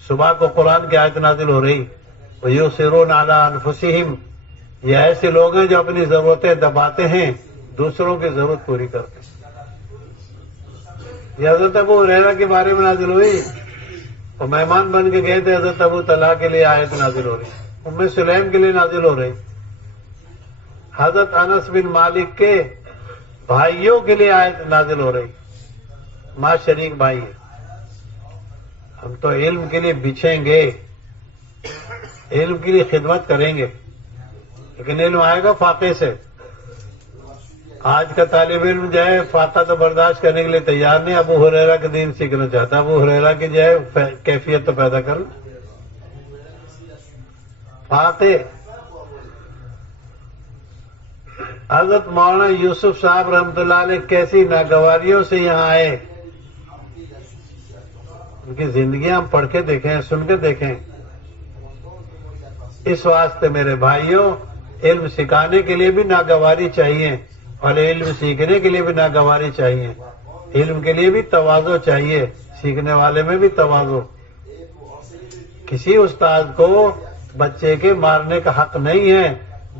صبح کو قرآن کی آیت نازل ہو رہی وَيُؤْثِرُونَ عَلَىٰ أَنفُسِهِمْ، یہ ایسے لوگ ہیں جو اپنی ضرورتیں دباتے ہیں، دوسروں کی ضرورت پوری کرتے ہیں۔ یہ حضرت ابو ہریرہ کے بارے میں نازل ہوئی اور مہمان بن کے گئے تھے، حضرت ابو طلحہ کے لیے آیت نازل ہو رہی، ام سلیم کے لیے نازل ہو رہی، حضرت انس بن مالک کے بھائیوں کے لیے آیت نازل ہو رہی، ماں شریک بھائی ہیں۔ ہم تو علم کے لیے بچھیں گے، علم کے لیے خدمت کریں گے، لیکن علم آئے گا فاقے سے۔ آج کا طالب علم جو ہے فاقہ تو برداشت کرنے کے لیے تیار نہیں، ابو ہریرہ کے دین سیکھنا چاہتا، ابو ہریرہ کی جو ہے کیفیت تو پیدا کر لو۔ فاقے حضرت مولانا یوسف صاحب رحمۃ اللہ علیہ کیسی ناگواریوں سے یہاں آئے، ان کی زندگیاں ہم پڑھ کے دیکھیں، سن کے دیکھیں۔ اس واسطے میرے بھائیوں علم سکھانے کے لیے بھی ناگواری چاہیے اور علم سیکھنے کے لیے بھی ناگواری چاہیے، علم کے لیے بھی تواضع چاہیے، سیکھنے والے میں بھی تواضع۔ کسی استاد کو بچے کے مارنے کا حق نہیں ہے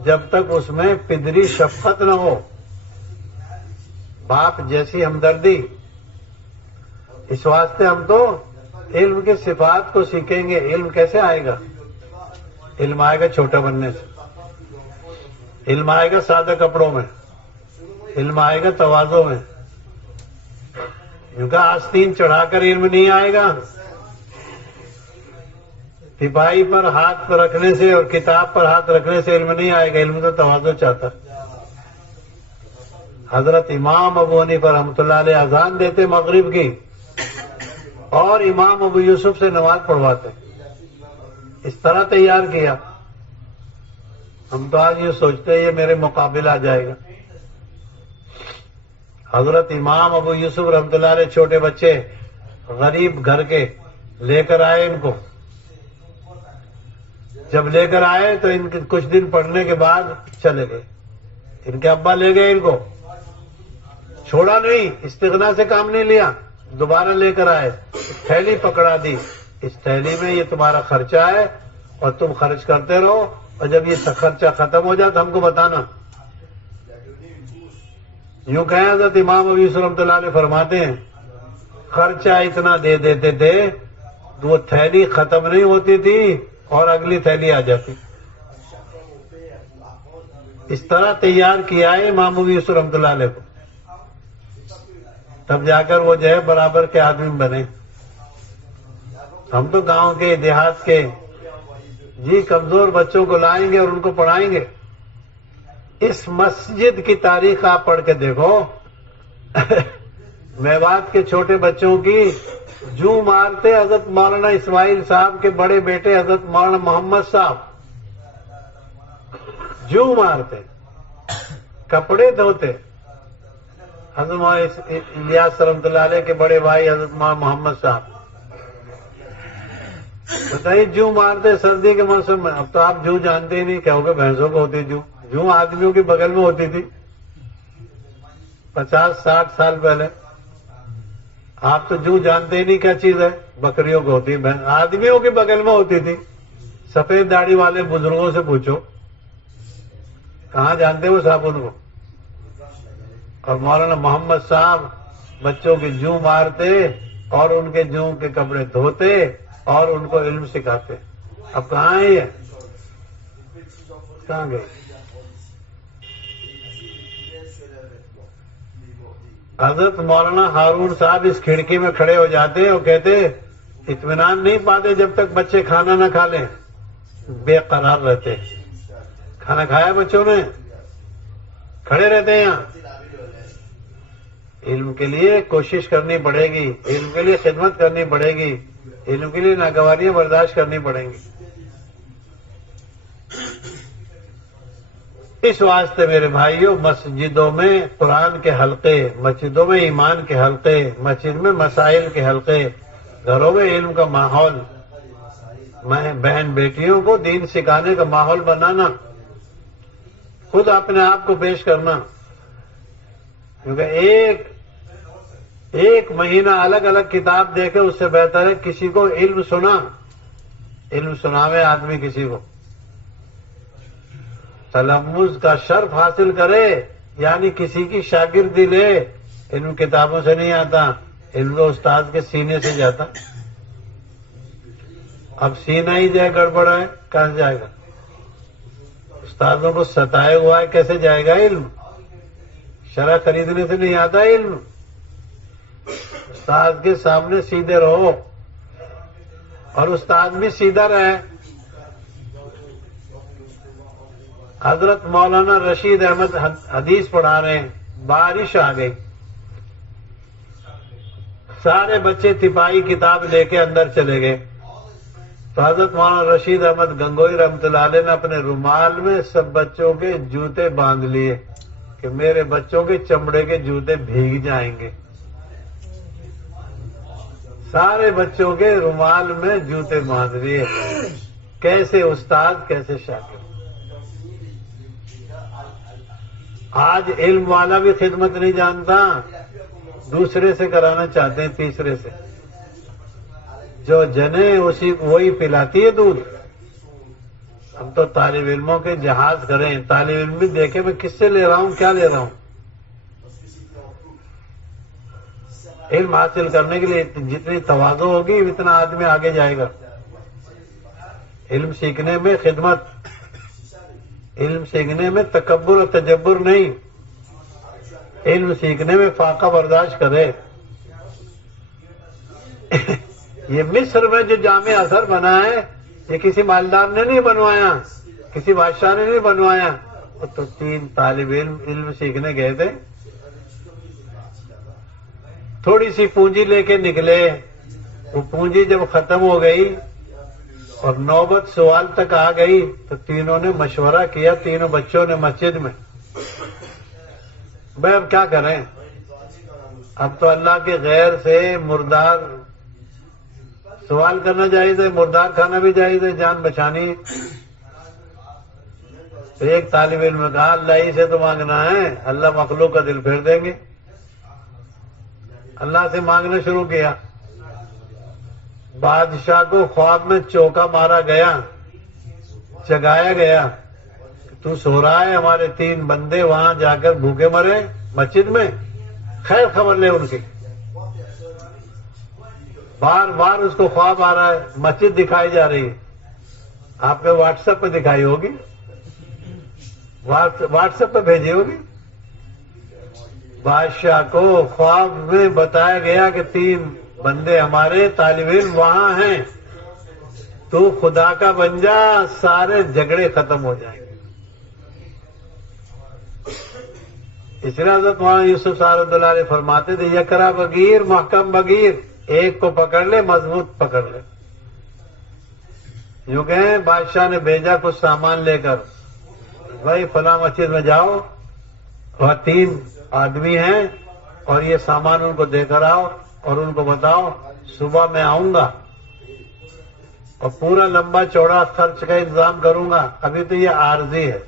جب تک اس میں پدری شفقت نہ ہو، باپ جیسی ہمدردی۔ اس واسطے ہم تو علم کے صفات کو سیکھیں گے۔ علم کیسے آئے گا؟ علم آئے گا چھوٹا بننے سے، علم آئے گا سادہ کپڑوں میں، علم آئے گا تواضع میں۔ کیونکہ آستین چڑھا کر علم نہیں آئے گا، سپاہی پر ہاتھ رکھنے سے اور کتاب پر ہاتھ رکھنے سے علم نہیں آئے گا، علم تو تواضع چاہتا۔ حضرت امام ابو حنیفہ رحمۃ اللہ علیہ اذان دیتے مغرب کی اور امام ابو یوسف سے نماز پڑھواتے. اس طرح تیار کیا. ہم تو آج یہ سوچتے ہیں یہ میرے مقابل آ جائے گا. حضرت امام ابو یوسف رحمۃ اللہ علیہ چھوٹے بچے غریب گھر کے لے کر آئے ان کو. جب لے کر آئے تو ان کے کچھ دن پڑھنے کے بعد چلے گئے. ان کے ابا لے گئے ان کو, چھوڑا نہیں, استغنا سے کام نہیں لیا, دوبارہ لے کر آئے, تھیلی پکڑا دی. اس تھیلی میں یہ تمہارا خرچہ ہے اور تم خرچ کرتے رہو, اور جب یہ خرچہ ختم ہو جائے تو ہم کو بتانا. یوں کہیں حضرت امام ابو یوسف رحمۃ اللہ علیہ فرماتے ہیں خرچہ اتنا دے دیتے تھے وہ تھیلی ختم نہیں ہوتی تھی اور اگلی تھیلی آ جاتی. اس طرح تیار کیا ہے امام ابو یوسف رحمۃ اللہ علیہ کو, تب جا کر وہ جو ہے برابر کے آدمی بنے. ہم تو گاؤں کے دیہات کے جی کمزور بچوں کو لائیں گے اور ان کو پڑھائیں گے. اس مسجد کی تاریخ آپ پڑھ کے دیکھو. میوات کے چھوٹے بچوں کی جو مارتے حضرت مولانا اسماعیل صاحب کے بڑے بیٹے حضرت مولانا محمد صاحب, جو مارتے, کپڑے دھوتے. حضرت مولانا الیاس رحمۃ اللہ علیہ کے بڑے بھائی حضرت مولانا محمد صاحب, بتائیے جو مارتے سردی کے موسم میں. اب تو آپ جو جانتے ہی نہیں, کہو گے بھینسوں کو ہوتی جو آدمیوں کے بغل میں ہوتی تھی 50-60 سال پہلے. آپ تو جو جانتے ہی نہیں کیا چیز ہے. بکریوں کو ہوتی, آدمیوں کے بغل میں ہوتی تھی. سفید داڑھی والے بزرگوں سے پوچھو کہاں جانتے وہ صابن کو. اور مولانا محمد صاحب بچوں کے جو مارتے اور ان کے جو کے کپڑے دھوتے اور ان کو علم سکھاتے. اب کہاں ہے یہ, کہاں گئے؟ حضرت مولانا ہارون صاحب اس کھڑکی میں کھڑے ہو جاتے اور کہتے اطمینان نہیں پاتے جب تک بچے کھانا نہ کھا لیں, بے قرار رہتے. کھانا کھایا بچوں نے, کھڑے رہتے ہیں یہاں. علم کے لیے کوشش کرنی پڑے گی, علم کے لیے خدمت کرنی پڑے گی, علم کے لیے ناگواریاں برداشت کرنی پڑیں گی. اس واسطے میرے بھائیوں مسجدوں میں قرآن کے حلقے, مسجدوں میں ایمان کے حلقے, مسجد میں مسائل کے حلقے, گھروں میں علم کا ماحول, بہن بیٹیوں کو دین سکھانے کا ماحول بنانا, خود اپنے آپ کو پیش کرنا. کیونکہ ایک مہینہ الگ الگ کتاب دیکھے اس سے بہتر ہے کسی کو علم سناوے آدمی کسی کو. تلمذ کا شرف حاصل کرے, یعنی کسی کی شاگردی لے. علم کتابوں سے نہیں آتا, علم تو استاد کے سینے سے جاتا. اب سینہ ہی جو ہے گڑبڑ ہے, کہاں سے جائے گا؟ استادوں کو ستائے ہوا ہے, کیسے جائے گا علم؟ شرح خریدنے سے نہیں آتا علم. استاد کے سامنے سیدھے رہو اور استاد بھی سیدھا رہے. حضرت مولانا رشید احمد حدیث پڑھا رہے ہیں, بارش آ گئی, سارے بچے تپائی کتاب لے کے اندر چلے گئے. تو حضرت مولانا رشید احمد گنگوئی رحمۃ اللہ علیہ نے اپنے رومال میں سب بچوں کے جوتے باندھ لیے کہ میرے بچوں کے چمڑے کے جوتے بھیگ جائیں گے. سارے بچوں کے رومال میں جوتے باندھ لیے. کیسے استاد, کیسے شاگرد. آج علم والا بھی خدمت نہیں جانتا, دوسرے سے کرانا چاہتے ہیں, تیسرے سے. جو جنے وہی پلاتی ہے دودھ. ہم تو طالب علموں کے جہاز کریں, طالب علم بھی دیکھے میں کس سے لے رہا ہوں, کیا لے رہا ہوں. علم حاصل کرنے کے لیے جتنی تواضع ہوگی اتنا آدمی آگے جائے گا. علم سیکھنے میں خدمت, علم سیکھنے میں تکبر اور تجبر نہیں, علم سیکھنے میں فاقہ برداشت کرے. یہ مصر میں جو جامع ازہر بنا ہے یہ کسی مالدار نے نہیں بنوایا, کسی بادشاہ نے نہیں بنوایا. تو 3 طالب علم سیکھنے گئے تھے, تھوڑی سی پونجی لے کے نکلے, وہ پونجی جب ختم ہو گئی اور نوبت سوال تک آ گئی تو تینوں نے مشورہ کیا، تینوں بچوں نے مسجد میں، بھائی اب کیا کریں، اب تو اللہ کے غیر سے مردار سوال کرنا جائز ہے، مردار کھانا بھی جائز ہے، جان بچانی ہے۔ تو ایک طالب علم نے کہا اللہ ہی سے تو مانگنا ہے، اللہ مخلوق کا دل پھیر دیں گے۔ اللہ سے مانگنا شروع کیا۔ بادشاہ کو خواب میں چوکا مارا گیا، جگایا گیا، تو سو رہا ہے، ہمارے 3 بندے وہاں جا کر بھوکے مرے مسجد میں، خیر خبر لے ان کی۔ بار بار اس کو خواب آ رہا ہے، مسجد دکھائی جا رہی ہے، آپ نے واٹس ایپ پہ دکھائی ہوگی، واٹس ایپ پہ بھیجی ہوگی۔ بادشاہ کو خواب میں بتایا گیا کہ 3 بندے ہمارے طالب علم وہاں ہیں، تو خدا کا بن جا، سارے جھگڑے ختم ہو جائیں گے۔ اس لیے حضرت مولانا یوسف صاحب رحمۃ اللہ علیہ فرماتے تھے یکرا بغیر محکم بغیر، ایک کو پکڑ لے مضبوط پکڑ لے۔ یوں کہ بادشاہ نے بھیجا کچھ سامان لے کر، بھائی فلاں مسجد میں جاؤ، وہاں 3 آدمی ہیں اور یہ سامان ان کو دے کر آؤ اور ان کو بتاؤ صبح میں آؤں گا اور پورا لمبا چوڑا خرچ کا انتظام کروں گا، ابھی تو یہ عارضی ہے،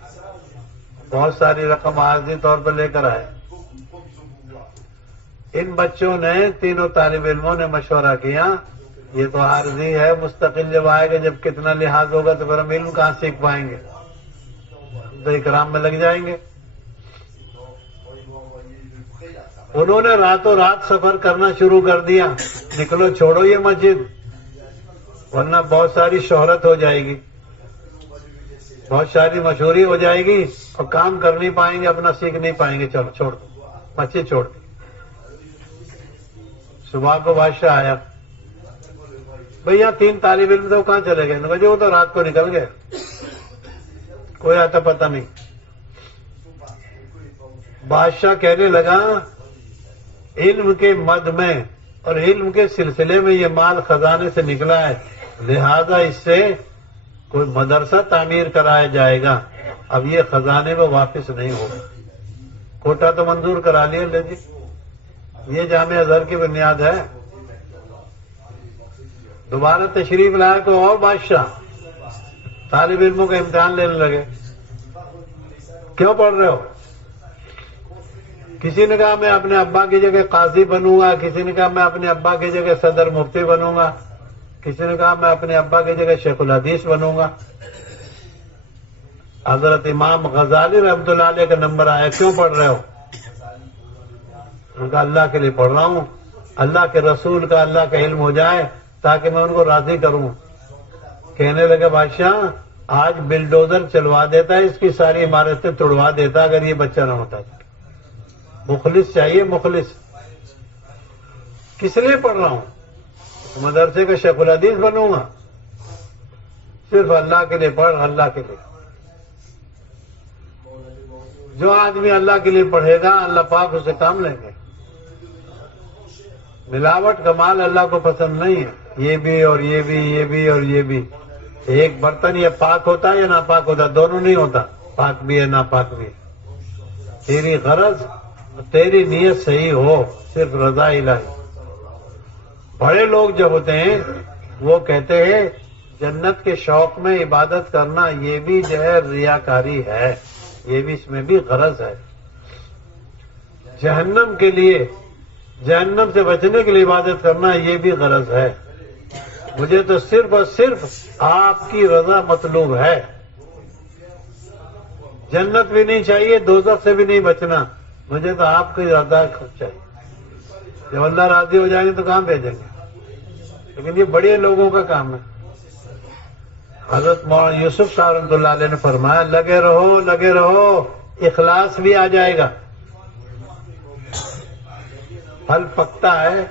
بہت ساری رقم عارضی طور پر لے کر آئے۔ ان بچوں نے، تینوں طالب علموں نے مشورہ کیا یہ تو عارضی ہے، مستقل جب آئے گا، جب کتنا لحاظ ہوگا تو پھر ہم علم کہاں سیکھ پائیں گے، تو اکرام میں لگ جائیں گے۔ انہوں نے راتوں رات سفر کرنا شروع کر دیا، نکلو چھوڑو یہ مسجد ورنہ بہت ساری شہرت ہو جائے گی، بہت ساری مشہوری ہو جائے گی اور کام کر نہیں پائیں گے، اپنا سیکھ نہیں پائیں گے، چلو چھوڑ دو، مسجد چھوڑ دی۔ صبح کو بادشاہ آیا، بھئی یہاں 3 طالب علم تو کہاں چلے گئے؟ جو وہ تو رات کو نکل گئے، کوئی آتا پتہ نہیں۔ بادشاہ کہنے لگا علم کے مد میں اور علم کے سلسلے میں یہ مال خزانے سے نکلا ہے، لہذا اس سے کوئی مدرسہ تعمیر کرایا جائے گا، اب یہ خزانے میں واپس نہیں ہوگا۔ کوٹا تو منظور کرا لیا، لے جی، یہ جامع ازہر کی بنیاد ہے۔ دوبارہ تشریف لایا تو اور بادشاہ طالب علموں کا امتحان لینے لگے، کیوں پڑھ رہے ہو؟ کسی نے کہا میں اپنے ابا کی جگہ قاضی بنوں گا، کسی نے کہا میں اپنے ابا کی جگہ صدر مفتی بنوں گا، کسی نے کہا میں اپنے ابا کی جگہ شیخ الحدیث بنوں گا۔ حضرت امام غزالی رحمۃ اللہ علیہ کا نمبر آیا، کیوں پڑھ رہے ہو؟ ان کا اللہ کے لیے پڑھ رہا ہوں، اللہ کے رسول کا، اللہ کا علم ہو جائے تاکہ میں ان کو راضی کروں۔ کہنے لگے بادشاہ آج بلڈوزر چلوا دیتا ہے، اس کی ساری عمارتیں توڑوا دیتا اگر یہ بچہ نہ ہوتا۔ مخلص چاہیے، مخلص۔ کس لیے پڑھ رہا ہوں؟ مدرسے کا شیخ الحدیث بنوں گا، صرف اللہ کے لیے پڑھ، اللہ کے لیے۔ جو آدمی اللہ کے لیے پڑھے گا اللہ پاک اسے کام لیں گے۔ ملاوٹ کا مال اللہ کو پسند نہیں ہے، یہ بھی اور یہ بھی، یہ بھی اور یہ بھی۔ ایک برتن یہ پاک ہوتا ہے یا ناپاک ہوتا ہے؟ دونوں نہیں ہوتا، پاک بھی ہے ناپاک بھی ہے۔ تیری غرض، تیری نیت صحیح ہو، صرف رضا الہی۔ بڑے لوگ جو ہوتے ہیں وہ کہتے ہیں جنت کے شوق میں عبادت کرنا یہ بھی جو ہے ریاکاری ہے، یہ بھی اس میں بھی غرض ہے۔ جہنم کے لیے، جہنم سے بچنے کے لیے عبادت کرنا یہ بھی غرض ہے۔ مجھے تو صرف اور صرف آپ کی رضا مطلوب ہے، جنت بھی نہیں چاہیے، دوزخ سے بھی نہیں بچنا، مجھے تو آپ کی رضا چاہیے۔ جب اللہ راضی ہو جائیں گے تو کہاں بھیجیں گے؟ لیکن یہ بڑے لوگوں کا کام ہے۔ حضرت مولانا یوسف صاحب رحمۃ اللہ علیہ نے فرمایا لگے رہو، لگے رہو، اخلاص بھی آ جائے گا۔ پھل پکتا ہے،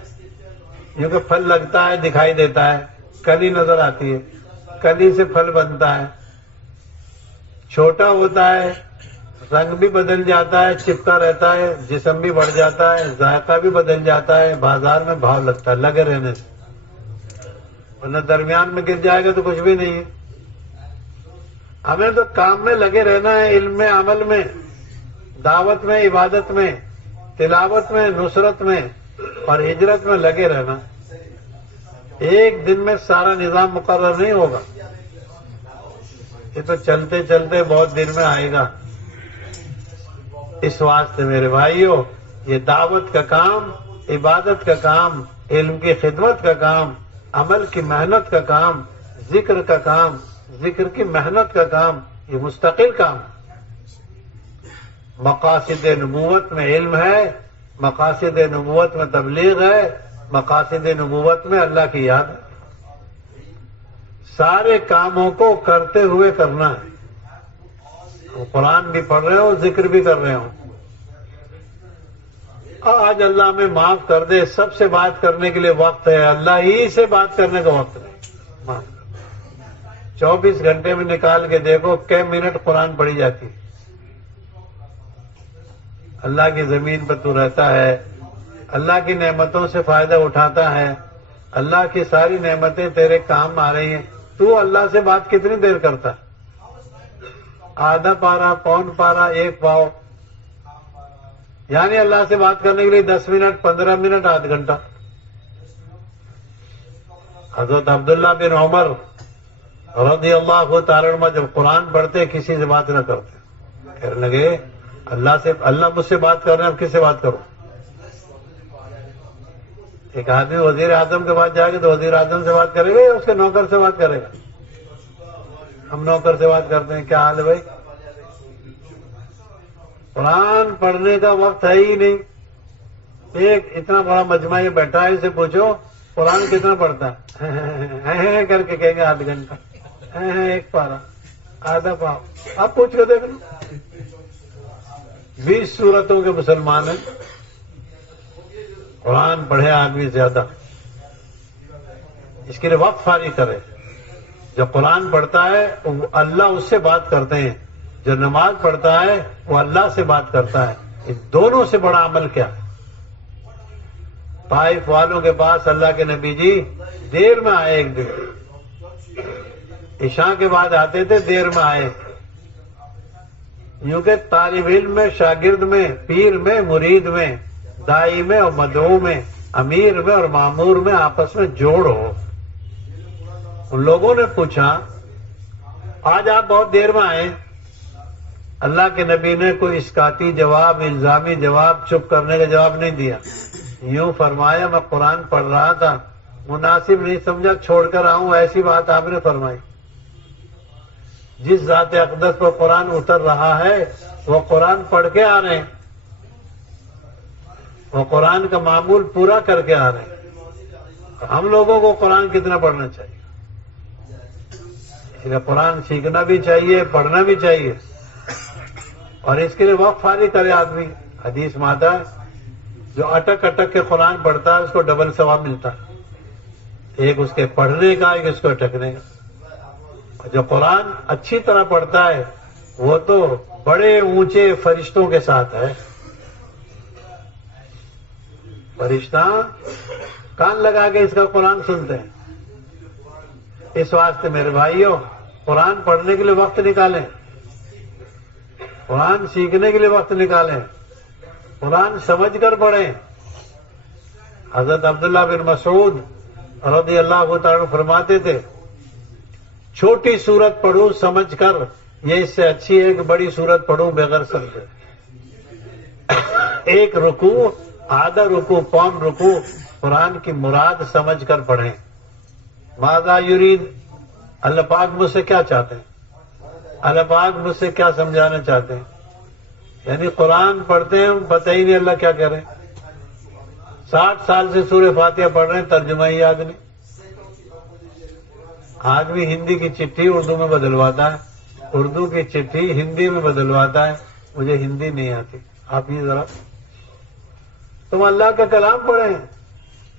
کیونکہ پھل لگتا ہے، دکھائی دیتا ہے، کلی نظر آتی ہے، کلی سے پھل بنتا ہے، چھوٹا ہوتا ہے، رنگ بھی بدل جاتا ہے، چپکا رہتا ہے، جسم بھی بڑھ جاتا ہے، ذائقہ بھی بدل جاتا ہے، بازار میں بھاؤ لگتا ہے، لگے رہنے سے۔ ورنہ درمیان میں گر جائے گا تو کچھ بھی نہیں ہے. ہمیں تو کام میں لگے رہنا ہے، علم میں، عمل میں، دعوت میں، عبادت میں، تلاوت میں، نصرت میں اور ہجرت میں لگے رہنا. ایک دن میں سارا نظام مقرر نہیں ہوگا، یہ تو چلتے چلتے بہت دن میں آئے گا. اس واسطے میرے بھائیوں، یہ دعوت کا کام، عبادت کا کام، علم کی خدمت کا کام، عمل کی محنت کا کام، ذکر کا کام، ذکر کی محنت کا کام، یہ مستقل کام. مقاصد نبوت میں علم ہے، مقاصد نبوت میں تبلیغ ہے، مقاصد نبوت میں اللہ کی یاد ہے. سارے کاموں کو کرتے ہوئے کرنا ہے. قرآن بھی پڑھ رہے ہو، ذکر بھی کر رہے ہو. آج اللہ ہمیں معاف کر دے، سب سے بات کرنے کے لیے وقت ہے، اللہ ہی سے بات کرنے کا وقت نہیں. 24 گھنٹے میں نکال کے دیکھو کئی منٹ قرآن پڑھی جاتی ہے. اللہ کی زمین پر تو رہتا ہے، اللہ کی نعمتوں سے فائدہ اٹھاتا ہے، اللہ کی ساری نعمتیں تیرے کام آ رہی ہیں، تو اللہ سے بات کتنی دیر کرتا؟ آدھا پارا، پون پارا، 1 پاؤ، یعنی اللہ سے بات کرنے کے لیے 10 منٹ، 15 منٹ، آدھ گھنٹہ. حضرت عبداللہ بن عمر رضی اللہ تعالی عنہ جب قرآن پڑھتے کسی سے بات نہ کرتے، کہنے لگے اللہ مجھ سے بات کر رہے ہیں، اب کس سے بات کروں؟ ایک آدمی وزیر اعظم کے پاس جائے گا تو وزیر اعظم سے بات کرے گا یا اس کے نوکر سے بات کرے گا؟ ہم نوکر سے بات کرتے ہیں. کیا حال ہے بھائی؟ قرآن پڑھنے کا وقت ہے ہی نہیں. ایک اتنا بڑا مجمع یہ بیٹھا ہے، اسے پوچھو قرآن کتنا پڑھتا ہے؟ کر کے کہیں گے آدھ گھنٹہ، 1 پارا، آدھا پاؤ. آپ پوچھ کے دیکھ لو. 20 سورتوں کے مسلمان ہیں، قرآن پڑھے آدمی زیادہ. اس کے لیے وقت فارغ کرے. جو قرآن پڑھتا ہے وہ اللہ اس سے بات کرتے ہیں، جو نماز پڑھتا ہے وہ اللہ سے بات کرتا ہے. ان دونوں سے بڑا عمل کیا ہے؟ طائف والوں کے پاس اللہ کے نبی جی دیر میں آئے. ایک دن عشاء کے بعد آتے تھے، دیر میں آئے. یوں کہ طالب علم میں، شاگرد میں، پیر میں، مرید میں، دائی میں اور مدعو میں، امیر میں اور مامور میں آپس میں جوڑ ہو. ان لوگوں نے پوچھا آج آپ بہت دیر میں آئے. اللہ کے نبی نے کوئی اسکاتی جواب، الزامی جواب، چپ کرنے کا جواب نہیں دیا. یوں فرمایا میں قرآن پڑھ رہا تھا، مناسب نہیں سمجھا چھوڑ کر آؤں. ایسی بات آپ نے فرمائی. جس ذات اقدس پر قرآن اتر رہا ہے وہ قرآن پڑھ کے آ رہے ہیں، وہ قرآن کا معمول پورا کر کے آ رہے ہیں. ہم لوگوں کو قرآن کتنا پڑھنا چاہیے؟ اس لیے قرآن سیکھنا بھی چاہیے، پڑھنا بھی چاہیے، اور اس کے لیے وقت فارغ کرے آدمی. حدیث میں آتا ہے جو اٹک اٹک کے قرآن پڑھتا ہے اس کو ڈبل ثواب ملتا ہے. ایک اس کے پڑھنے کا، ایک اس کو اٹکنے کا. جو قرآن اچھی طرح پڑھتا ہے وہ تو بڑے اونچے فرشتوں کے ساتھ ہے. فرشتہ کان لگا کے اس کا قرآن سنتے ہیں. اس واسطے میرے بھائیوں قرآن پڑھنے کے لیے وقت نکالیں، قرآن سیکھنے کے لیے وقت نکالیں، قرآن سمجھ کر پڑھیں. حضرت عبداللہ بن مسعود رضی اللہ تعالیٰ فرماتے تھے چھوٹی سورت پڑھوں سمجھ کر، یہ اس سے اچھی ہے کہ بڑی سورت پڑھوں بغیر سمجھے. ایک رکوع، آدھا رکوع، پون رکوع قرآن کی مراد سمجھ کر پڑھیں. ماذا یرید، اللہ پاک مجھ سے کیا چاہتے ہیں، اللہ پاک مجھ سے کیا سمجھانا چاہتے ہیں. یعنی قرآن پڑھتے ہیں پتہ ہی نہیں اللہ کیا کہہ رہے ہیں. 60 سال سے سورہ فاتحہ پڑھ رہے ہیں، ترجمہ ہی یاد نہیں. آدمی ہندی کی چٹھی اردو میں بدلواتا ہے، اردو کی چٹھی ہندی میں بدلواتا ہے. مجھے ہندی نہیں آتی. آپ یہ ذرا تم اللہ کا کلام پڑھیں.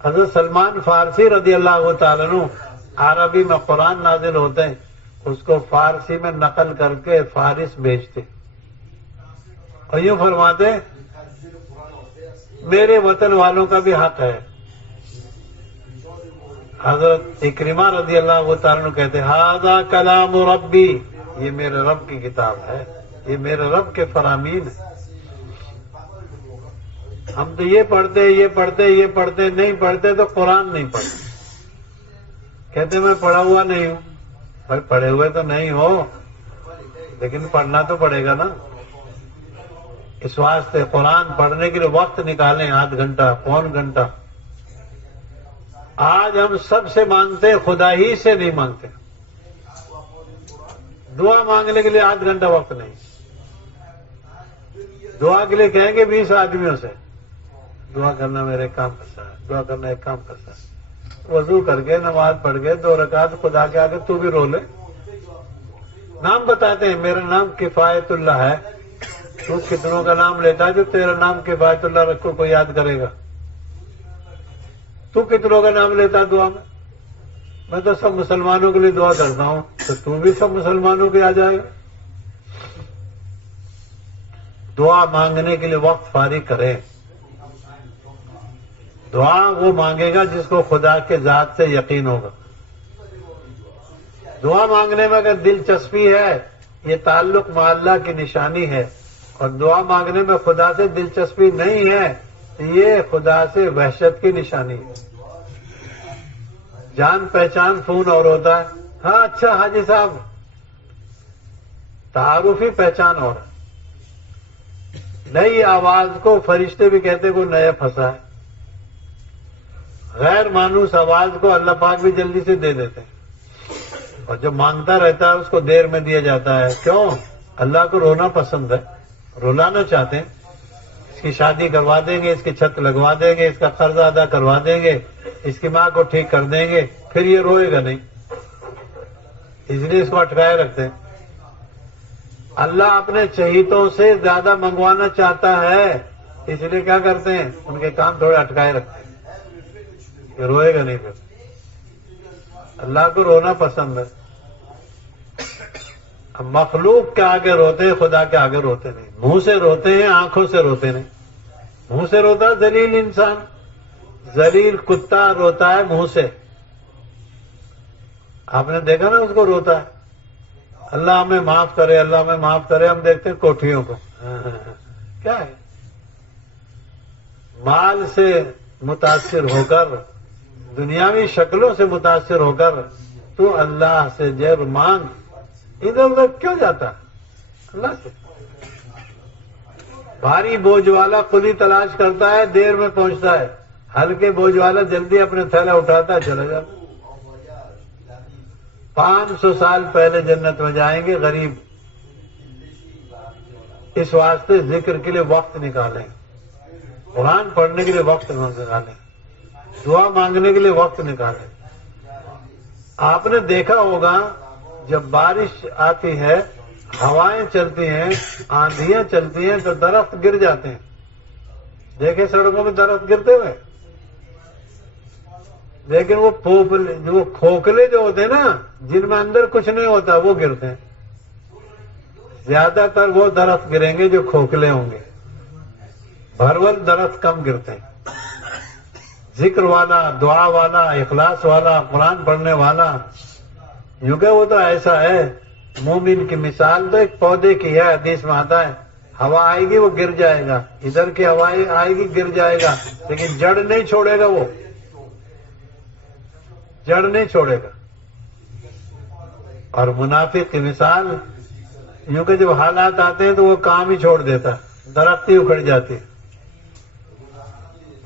حضرت سلمان فارسی رضی اللہ تعالیٰ عنہ عربی میں قرآن نازل ہوتے ہیں اس کو فارسی میں نقل کر کے فارس بھیجتے اور یوں فرماتے میرے وطن والوں کا بھی حق ہے. حضرت اکرمہ رضی اللہ تعالیٰ عنہ کہتے ھذا کلام ربی، یہ میرے رب کی کتاب ہے، یہ میرے رب کے فرامین ہے۔ ہم تو یہ پڑھتے نہیں پڑھتے تو قرآن نہیں پڑھتے۔ کہتے میں پڑھا ہوا نہیں ہوں، بھائی پڑھے ہوئے تو نہیں ہو لیکن پڑھنا تو پڑے گا نا۔ اس واسطے قرآن پڑھنے کے لیے وقت نکالیں، آدھ گھنٹہ پون گھنٹہ۔ آج ہم سب سے مانگتے، خدا ہی سے نہیں مانگتے۔ دعا مانگنے کے لیے آدھ گھنٹہ وقت نہیں، دعا کے لیے کہیں گے 20 آدمیوں سے دعا کرنا میرے کام کیسا ہے، دعا کرنا ایک کام کیسا ہے۔ وضو کر کے نماز پڑھ کے 2 رکعت خدا کے آگے تو بھی رو لے۔ نام بتاتے ہیں، میرا نام کفایت اللہ ہے، تو کتنوں کا نام لیتا ہے جو تیرا نام کفایت اللہ رکھو کو یاد کرے گا؟ تو کتنوں کا نام لیتا ہے دعا میں تو سب مسلمانوں کے لیے دعا کرتا ہوں، تو بھی سب مسلمانوں کے آ جائے گا۔ دعا مانگنے کے لیے وقت فارغ کریں۔ دعا وہ مانگے گا جس کو خدا کے ذات سے یقین ہوگا۔ دعا مانگنے میں اگر دلچسپی ہے، یہ تعلق مع اللہ کی نشانی ہے، اور دعا مانگنے میں خدا سے دلچسپی نہیں ہے، یہ خدا سے وحشت کی نشانی ہے۔ جان پہچان فون اور ہوتا ہے، ہاں اچھا حاجی صاحب، تعارفی پہچان اور ہے۔ نئی آواز کو فرشتے بھی کہتے کوئی نیا پھنسا ہے۔ غیر مانوس آواز کو اللہ پاک بھی جلدی سے دے دیتے ہیں، اور جو مانگتا رہتا ہے اس کو دیر میں دیا جاتا ہے۔ کیوں؟ اللہ کو رونا پسند ہے، رلانا چاہتے ہیں۔ اس کی شادی کروا دیں گے، اس کی چھت لگوا دیں گے، اس کا قرض ادا کروا دیں گے، اس کی ماں کو ٹھیک کر دیں گے، پھر یہ روئے گا نہیں، اس لیے اس کو اٹکائے رکھتے ہیں۔ اللہ اپنے چہیتوں سے زیادہ منگوانا چاہتا ہے، اس لیے کیا کرتے ہیں؟ ان کے کام تھوڑے اٹکائے رکھتے ہیں، یہ روئے گا نہیں۔ پھر اللہ کو رونا پسند ہے۔ اب مخلوق کے آگے روتے ہیں، خدا کے آگے روتے نہیں۔ منہ سے روتے ہیں، آنکھوں سے روتے نہیں۔ منہ سے روتا ہے ذلیل انسان، ذلیل کتا روتا ہے منہ سے۔ آپ نے دیکھا نا اس کو روتا ہے، اللہ ہمیں معاف کرے، اللہ ہمیں معاف کرے۔ ہم دیکھتے ہیں کوٹھیوں کو، کیا ہے؟ مال سے متاثر ہو کر، دنیاوی شکلوں سے متاثر ہو کر تو اللہ سے جب مانگ، ادھر ادھر کیوں جاتا اللہ سے؟ بھاری بوجھ والا خود ہی تلاش کرتا ہے، دیر میں پہنچتا ہے۔ ہلکے بوجھ والا جلدی اپنے تھیلا اٹھاتا ہے، چلا جاتا ہے۔ 500 سال پہلے جنت میں جائیں گے غریب۔ اس واسطے ذکر کے لیے وقت نکالیں، قرآن پڑھنے کے لیے وقت نکالیں، دعا مانگنے کے لیے وقت نکالیں۔ آپ نے دیکھا ہوگا جب بارش آتی ہے، ہوائیں چلتی ہیں، آندھیاں چلتی ہیں تو درخت گر جاتے ہیں۔ دیکھیں سڑکوں میں درخت گرتے ہوئے، لیکن وہ کھوکھلے جو ہوتے ہیں نا، جن میں اندر کچھ نہیں ہوتا، وہ گرتے ہیں۔ زیادہ تر وہ درخت گریں گے جو کھوکھلے ہوں گے، بھرول درخت کم گرتے ہیں۔ ذکر والا، دعا والا، اخلاص والا، قرآن پڑھنے والا، یوں کہ وہ تو ایسا ہے، مومن کی مثال تو ایک پودے کی ہے۔ حدیث میں آتا ہے ہوا آئے گی وہ گر جائے گا، ادھر کی ہوا آئے گی گر جائے گا، لیکن جڑ نہیں چھوڑے گا، وہ جڑ نہیں چھوڑے گا۔ اور منافق کی مثال یوں کہ جب حالات آتے ہیں تو وہ کام ہی چھوڑ دیتا ہے، درخت ہی اکھڑ جاتی ہے۔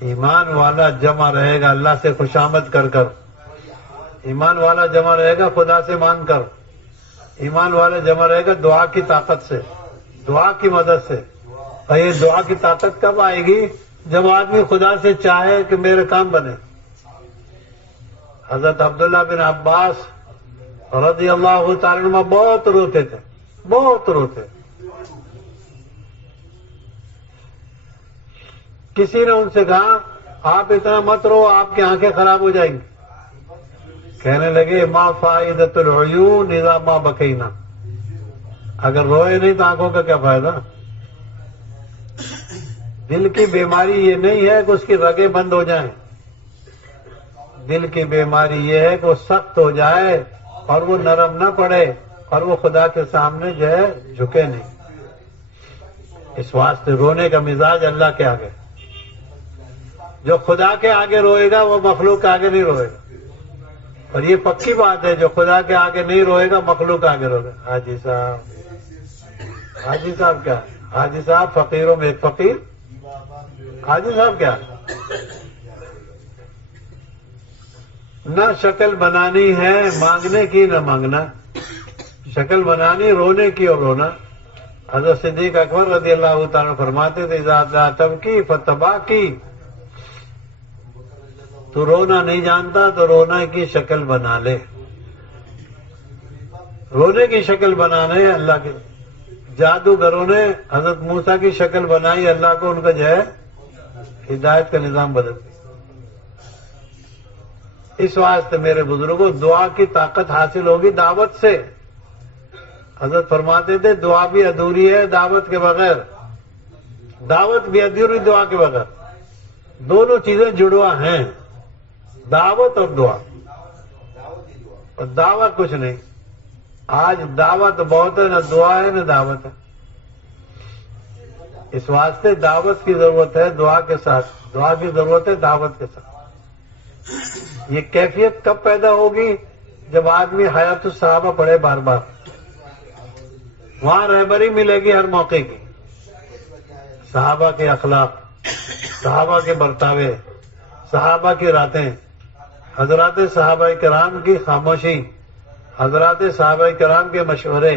ایمان والا جمع رہے گا اللہ سے خوشامد کر کر، ایمان والا جمع رہے گا خدا سے مانگ کر، ایمان والا جمع رہے گا دعا کی طاقت سے، دعا کی مدد سے۔ اور یہ دعا کی طاقت کب آئے گی؟ جب آدمی خدا سے چاہے کہ میرے کام بنے۔ حضرت عبداللہ بن عباس رضی اللہ تعالیٰ عنہ بہت روتے تھے، بہت روتے۔ کسی نے ان سے کہا آپ اتنا مت رو، آپ کی آنکھیں خراب ہو جائیں گی۔ کہنے لگے ما فائدۃ العیون اذا ما بکینا، اگر روئے نہیں تو آنکھوں کا کیا فائدہ؟ دل کی بیماری یہ نہیں ہے کہ اس کی رگیں بند ہو جائیں، دل کی بیماری یہ ہے کہ وہ سخت ہو جائے اور وہ نرم نہ پڑے اور وہ خدا کے سامنے جو ہے جھکے نہیں. اس واسطے رونے کا مزاج اللہ کے آگے. جو خدا کے آگے روئے گا وہ مخلوق کے آگے نہیں روئے گا. اور یہ پکی بات ہے، جو خدا کے آگے نہیں روئے گا مخلوق کے آگے روئے گا. حاجی صاحب کیا؟ حاجی صاحب فقیروں میں ایک فقیر. حاجی صاحب کیا؟ نہ شکل بنانی ہے مانگنے کی نہ مانگنا. شکل بنانی رونے کی اور رونا. حضرت صدیق اکبر رضی اللہ تعالیٰ فرماتے تھے اذا لا تبکی فتباکی. تو رونا نہیں جانتا تو رونا کی شکل بنا لے. رونے کی شکل بنانے اللہ کے جادوگروں نے حضرت موسیٰ کی شکل بنائی، اللہ کو ان کا جو ہے ہدایت کا نظام بدل دیا. اس واسطے میرے بزرگوں دعا کی طاقت حاصل ہوگی دعوت سے. حضرت فرماتے تھے دعا بھی ادھوری ہے دعوت کے بغیر، دعوت بھی ادھوری دعا کے بغیر. دونوں چیزیں جڑوا ہیں، دعوت اور دعا. اور دعوت کچھ نہیں. آج دعوت بہت ہے، نہ دعا ہے نہ دعوت ہے. اس واسطے دعوت کی ضرورت ہے دعا کے ساتھ، دعا کی ضرورت ہے دعوت کے ساتھ. یہ کیفیت کب پیدا ہوگی؟ جب آدمی حیات الصحابہ پڑھے بار بار. وہاں رہبری ملے گی ہر موقع کی. صحابہ کے اخلاق، صحابہ کے برتاوے، صحابہ کی راتیں، حضرات صحابہ کرام کی خاموشی، حضرات صحابہ کرام کے مشورے،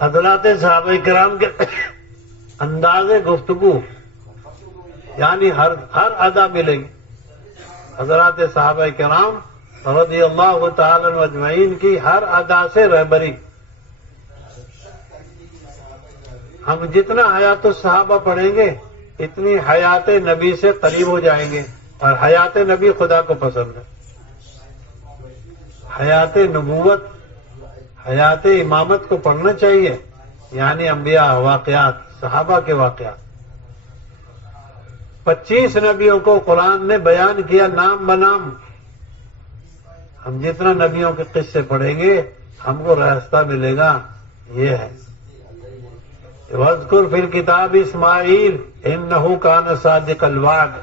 حضرات صحابہ کرام کے انداز گفتگو، یعنی ہر ادا ملے گی. حضرات صحابہ کرام رضی اللہ تعالی عنہ اجمعین کی ہر ادا سے رہبری. ہم جتنا حیات الصحابہ پڑھیں گے اتنی حیات نبی سے قریب ہو جائیں گے. اور حیات نبی خدا کو پسند ہے. حیات نبوت، حیات امامت کو پڑھنا چاہیے، یعنی انبیاء، واقعات، صحابہ کے واقعات. 25 نبیوں کو قرآن نے بیان کیا نام بنام. ہم جتنا نبیوں کے قصے پڑھیں گے ہم کو راستہ ملے گا. یہ ہے وَاذْكُرْ فِي الْكِتَابِ اسماعیل اِنَّهُ كَانَ صَادِقَ الْوَعْدِ.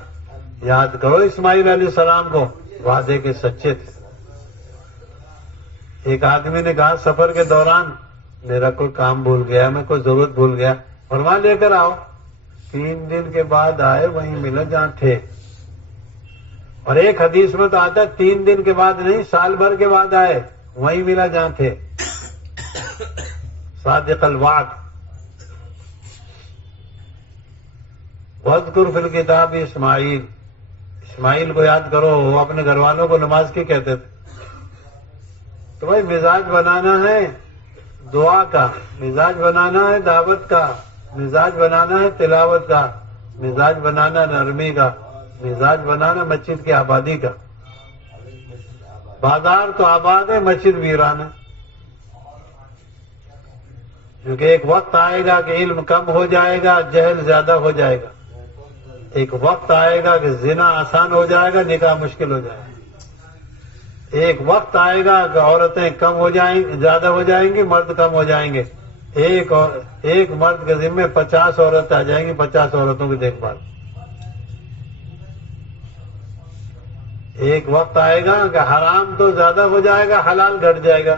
یاد کرو اسماعیل علیہ السلام کو، وعدے کے سچے تھے. ایک آدمی نے کہا سفر کے دوران میرا کوئی کام بھول گیا، میں کوئی ضرورت بھول گیا، فرما لے کر آؤ. 3 دن کے بعد آئے، وہیں ملا جہاں تھے. اور ایک حدیث میں تو آتا ہے 3 دن کے بعد نہیں، سال بھر کے بعد آئے، وہیں ملا جہاں تھے. صادق الوعد. وَاذْكُرْ فِي الْكِتَابِ اسماعیل. اسماعیل کو یاد کرو، وہ اپنے گھر والوں کو نماز کی کہتے تھے. تو بھائی مزاج بنانا ہے دعا کا، مزاج بنانا ہے دعوت کا، مزاج بنانا ہے تلاوت کا، مزاج بنانا نرمی کا، مزاج بنانا مسجد کی آبادی کا. بازار تو آباد ہے، مسجد ویران ہے. کیونکہ ایک وقت آئے گا کہ علم کم ہو جائے گا، جہل زیادہ ہو جائے گا. ایک وقت آئے گا کہ زنا آسان ہو جائے گا، نکاح مشکل ہو جائے گا. ایک وقت آئے گا کہ عورتیں کم ہو جائیں، زیادہ ہو جائیں گی، مرد کم ہو جائیں گے. ایک مرد کے ذمے 50 عورتیں آ جائیں گی، 50 عورتوں کی دیکھ بھال. ایک وقت آئے گا کہ حرام تو زیادہ ہو جائے گا، حلال گھٹ جائے گا.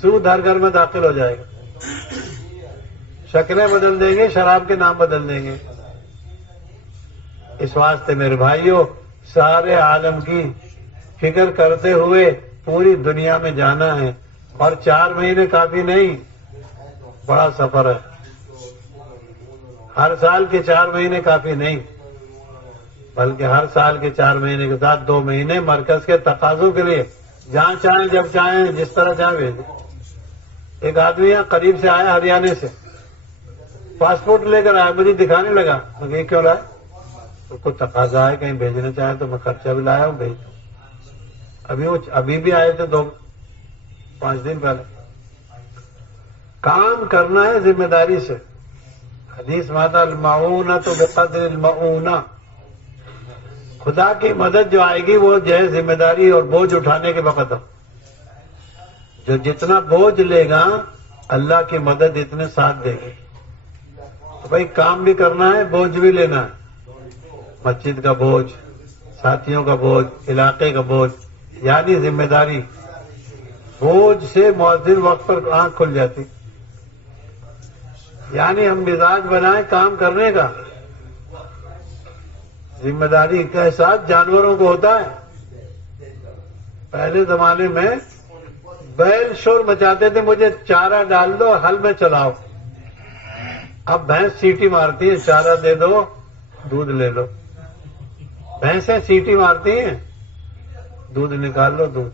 سود ہر گھر میں داخل ہو جائے گا. شکلیں بدل دیں گے، شراب کے نام بدل دیں گے. اس واسطے میرے بھائیوں، سارے عالم کی فکر کرتے ہوئے پوری دنیا میں جانا ہے. اور 4 مہینے کافی نہیں، بڑا سفر ہے. ہر سال کے 4 مہینے کافی نہیں، بلکہ ہر سال کے 4 مہینے کے ساتھ 2 مہینے مرکز کے تقاضوں کے لیے جہاں چاہیں جب چاہیں جس طرح چاہیں بھیجیں. ایک آدمی یہاں قریب سے آیا ہریانے سے، پاسپورٹ لے کر آیا، مجھے دکھانے لگا. میں کیوں لائے؟ تو کوئی تقاضا ہے، کہیں بھیجنا چاہے تو میں خرچہ بھی لایا ہوں، بھیج. ابھی بھی آئے تھے 5 دن پہلے. کام کرنا ہے ذمہ داری سے. حدیث ماتا المعونۃ بقدر المعونہ. خدا کی مدد جو آئے گی وہ جو ہے ذمہ داری اور بوجھ اٹھانے کے وقت ہو. جو جتنا بوجھ لے گا اللہ کی مدد اتنے ساتھ دے گی. تو بھائی کام بھی کرنا ہے، بوجھ بھی لینا ہے. مسجد کا بوجھ، ساتھیوں کا بوجھ، علاقے کا بوجھ، یعنی ذمہ داری. بوجھ سے مؤذن وقت پر آنکھ کھل جاتی. یعنی ہم مزاج بنائیں کام کرنے کا. ذمہ داری کا احساس جانوروں کو ہوتا ہے. پہلے زمانے میں بیل شور مچاتے تھے، مجھے چارہ ڈال دو، ہل میں چلاؤ. اب بھینس سیٹی مارتی ہے، چارہ دے دو، دودھ لے لو. بھینسیں سیٹی مارتی ہیں، دودھ نکال لو.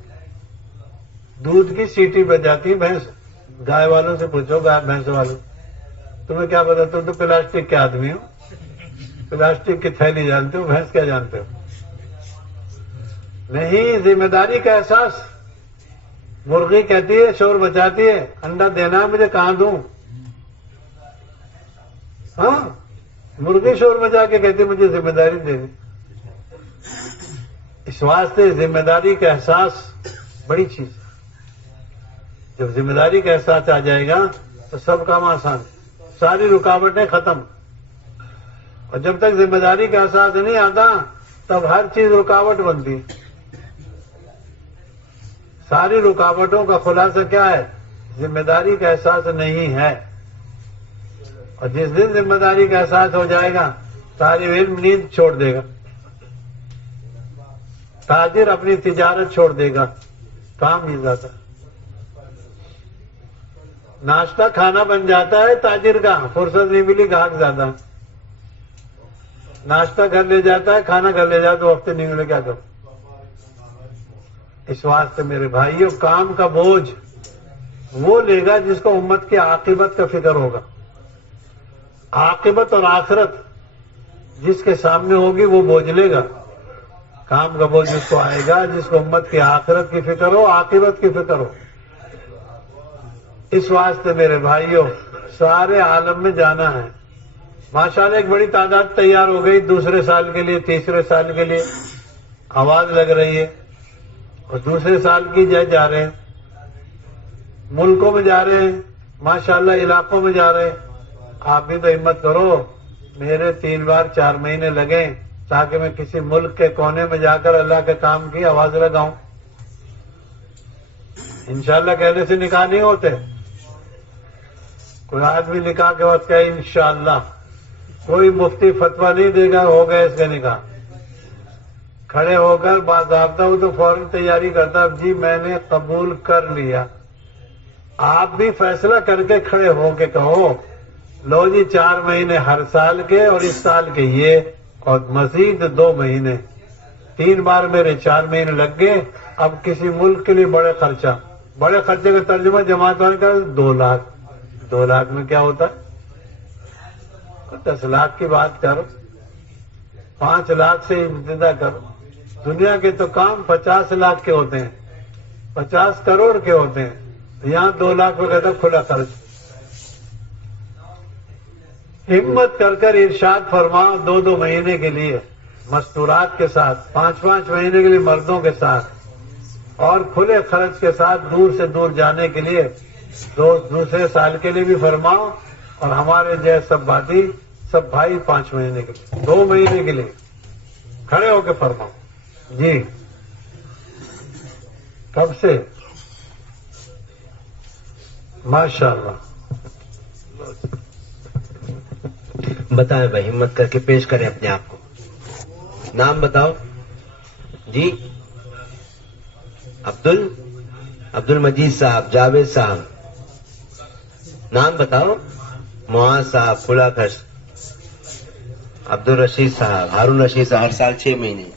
دودھ کی سیٹی بج جاتی ہے بھینس. گائے والوں سے پوچھو، گائے بھینس والوں، تمہیں کیا پتا؟ تم تو پلاسٹک کے آدمی ہو، پلاسٹک کی تھیلی جانتے ہو، بھینس کیا جانتے ہو؟ نہیں، ذمہ داری کا احساس. مرغی کہتی ہے، شور بچاتی ہے، انڈا دینا ہے مجھے، کہاں دوں؟ ہاں، مرغی شور بچا کے کہتی ہے مجھے ذمہ داری دے دی. اس واسطے ذمہ داری کا احساس بڑی چیز ہے. جب ذمہ داری کا احساس آ جائے گا تو سب کام آسان، ساری رکاوٹیں ختم. اور جب تک ذمہ داری کا احساس نہیں آتا تب ہر چیز رکاوٹ بنتی. ساری رکاوٹوں کا خلاصہ کیا ہے؟ ذمہ داری کا احساس نہیں ہے. اور جس دن ذمہ داری کا احساس ہو جائے گا طالب علم نیند چھوڑ دے گا، تاجر اپنی تجارت چھوڑ دے گا، کام مل جاتا. ناشتہ کھانا بن جاتا ہے تاجر کا، فرصت نہیں ملی، گاہک زیادہ. ناشتہ گھر لے جاتا ہے، کھانا گھر لے جاتا تو وقت نہیں ملے، کیا کرو؟ اس واسطے میرے بھائیوں، کام کا بوجھ وہ لے گا جس کو امت کی عاقبت کا فکر ہوگا. عاقبت اور آخرت جس کے سامنے ہوگی وہ بوجھ لے گا. کام کا بوجھ جس کو آئے گا جس کو امت کی آخرت کی فکر ہو، عاقبت کی فکر ہو. اس واسطے میرے بھائیوں، سارے عالم میں جانا ہے. ماشاءاللہ ایک بڑی تعداد تیار ہو گئی، دوسرے سال کے لیے، تیسرے سال کے لیے آواز لگ رہی ہے. اور دوسرے سال کی جا رہے ہیں، ملکوں میں جا رہے ہیں، ماشاءاللہ علاقوں میں جا رہے ہیں. آپ بھی تو ہمت کرو، میرے 3 بار 4 مہینے لگے تاکہ میں کسی ملک کے کونے میں جا کر اللہ کے کام کی آواز لگاؤں. انشاءاللہ کہنے سے نکاح نہیں ہوتے. کوئی آدمی نکاح کے وقت کہے انشاءاللہ، کوئی مفتی فتویٰ نہیں دے گا ہو گیا اس کا نکاح. کھڑے ہو کر باضابطہ ہو تو فوراً تیاری کرتا، جی میں نے قبول کر لیا. آپ بھی فیصلہ کر کے کھڑے ہو کے کہو، لو جی 4 مہینے ہر سال کے اور اس سال کے یہ، اور مزید 2 مہینے، 3 بار میرے 4 مہینے لگ گئے. اب کسی ملک کے لیے بڑے خرچے کا ترجمہ جماعت والے کا 2 لاکھ. 2 لاکھ میں کیا ہوتا ہے؟ 10 لاکھ کی بات کرو، 5 لاکھ سے ابتدا کرو. دنیا کے تو کام 50 لاکھ کے ہوتے ہیں، 50 کروڑ کے ہوتے ہیں. یہاں 2 لاکھ میں کہتا کھلا خرچ. ہمت کر کر ارشاد فرماؤ 2 مہینے کے لیے مستورات کے ساتھ، 5 مہینے کے لیے مردوں کے ساتھ، اور کھلے خرچ کے ساتھ دور سے دور جانے کے لیے دوسرے سال کے لیے بھی فرماؤ. اور ہمارے جیسے سب بھائی 5 مہینے کے لیے، 2 مہینے کے لیے کھڑے ہو کے فرماؤ. جی کب سے؟ ماشاءاللہ. بتائیں بھائی، ہمت کر کے پیش کریں اپنے آپ کو. نام بتاؤ. جی عبد المجید صاحب، جاوید صاحب. نام بتاؤ. معاذ صاحب، کھلا خرچ. عبد الرشید صاحب، ہارون رشید صاحب. ہر سال 6 مہینے.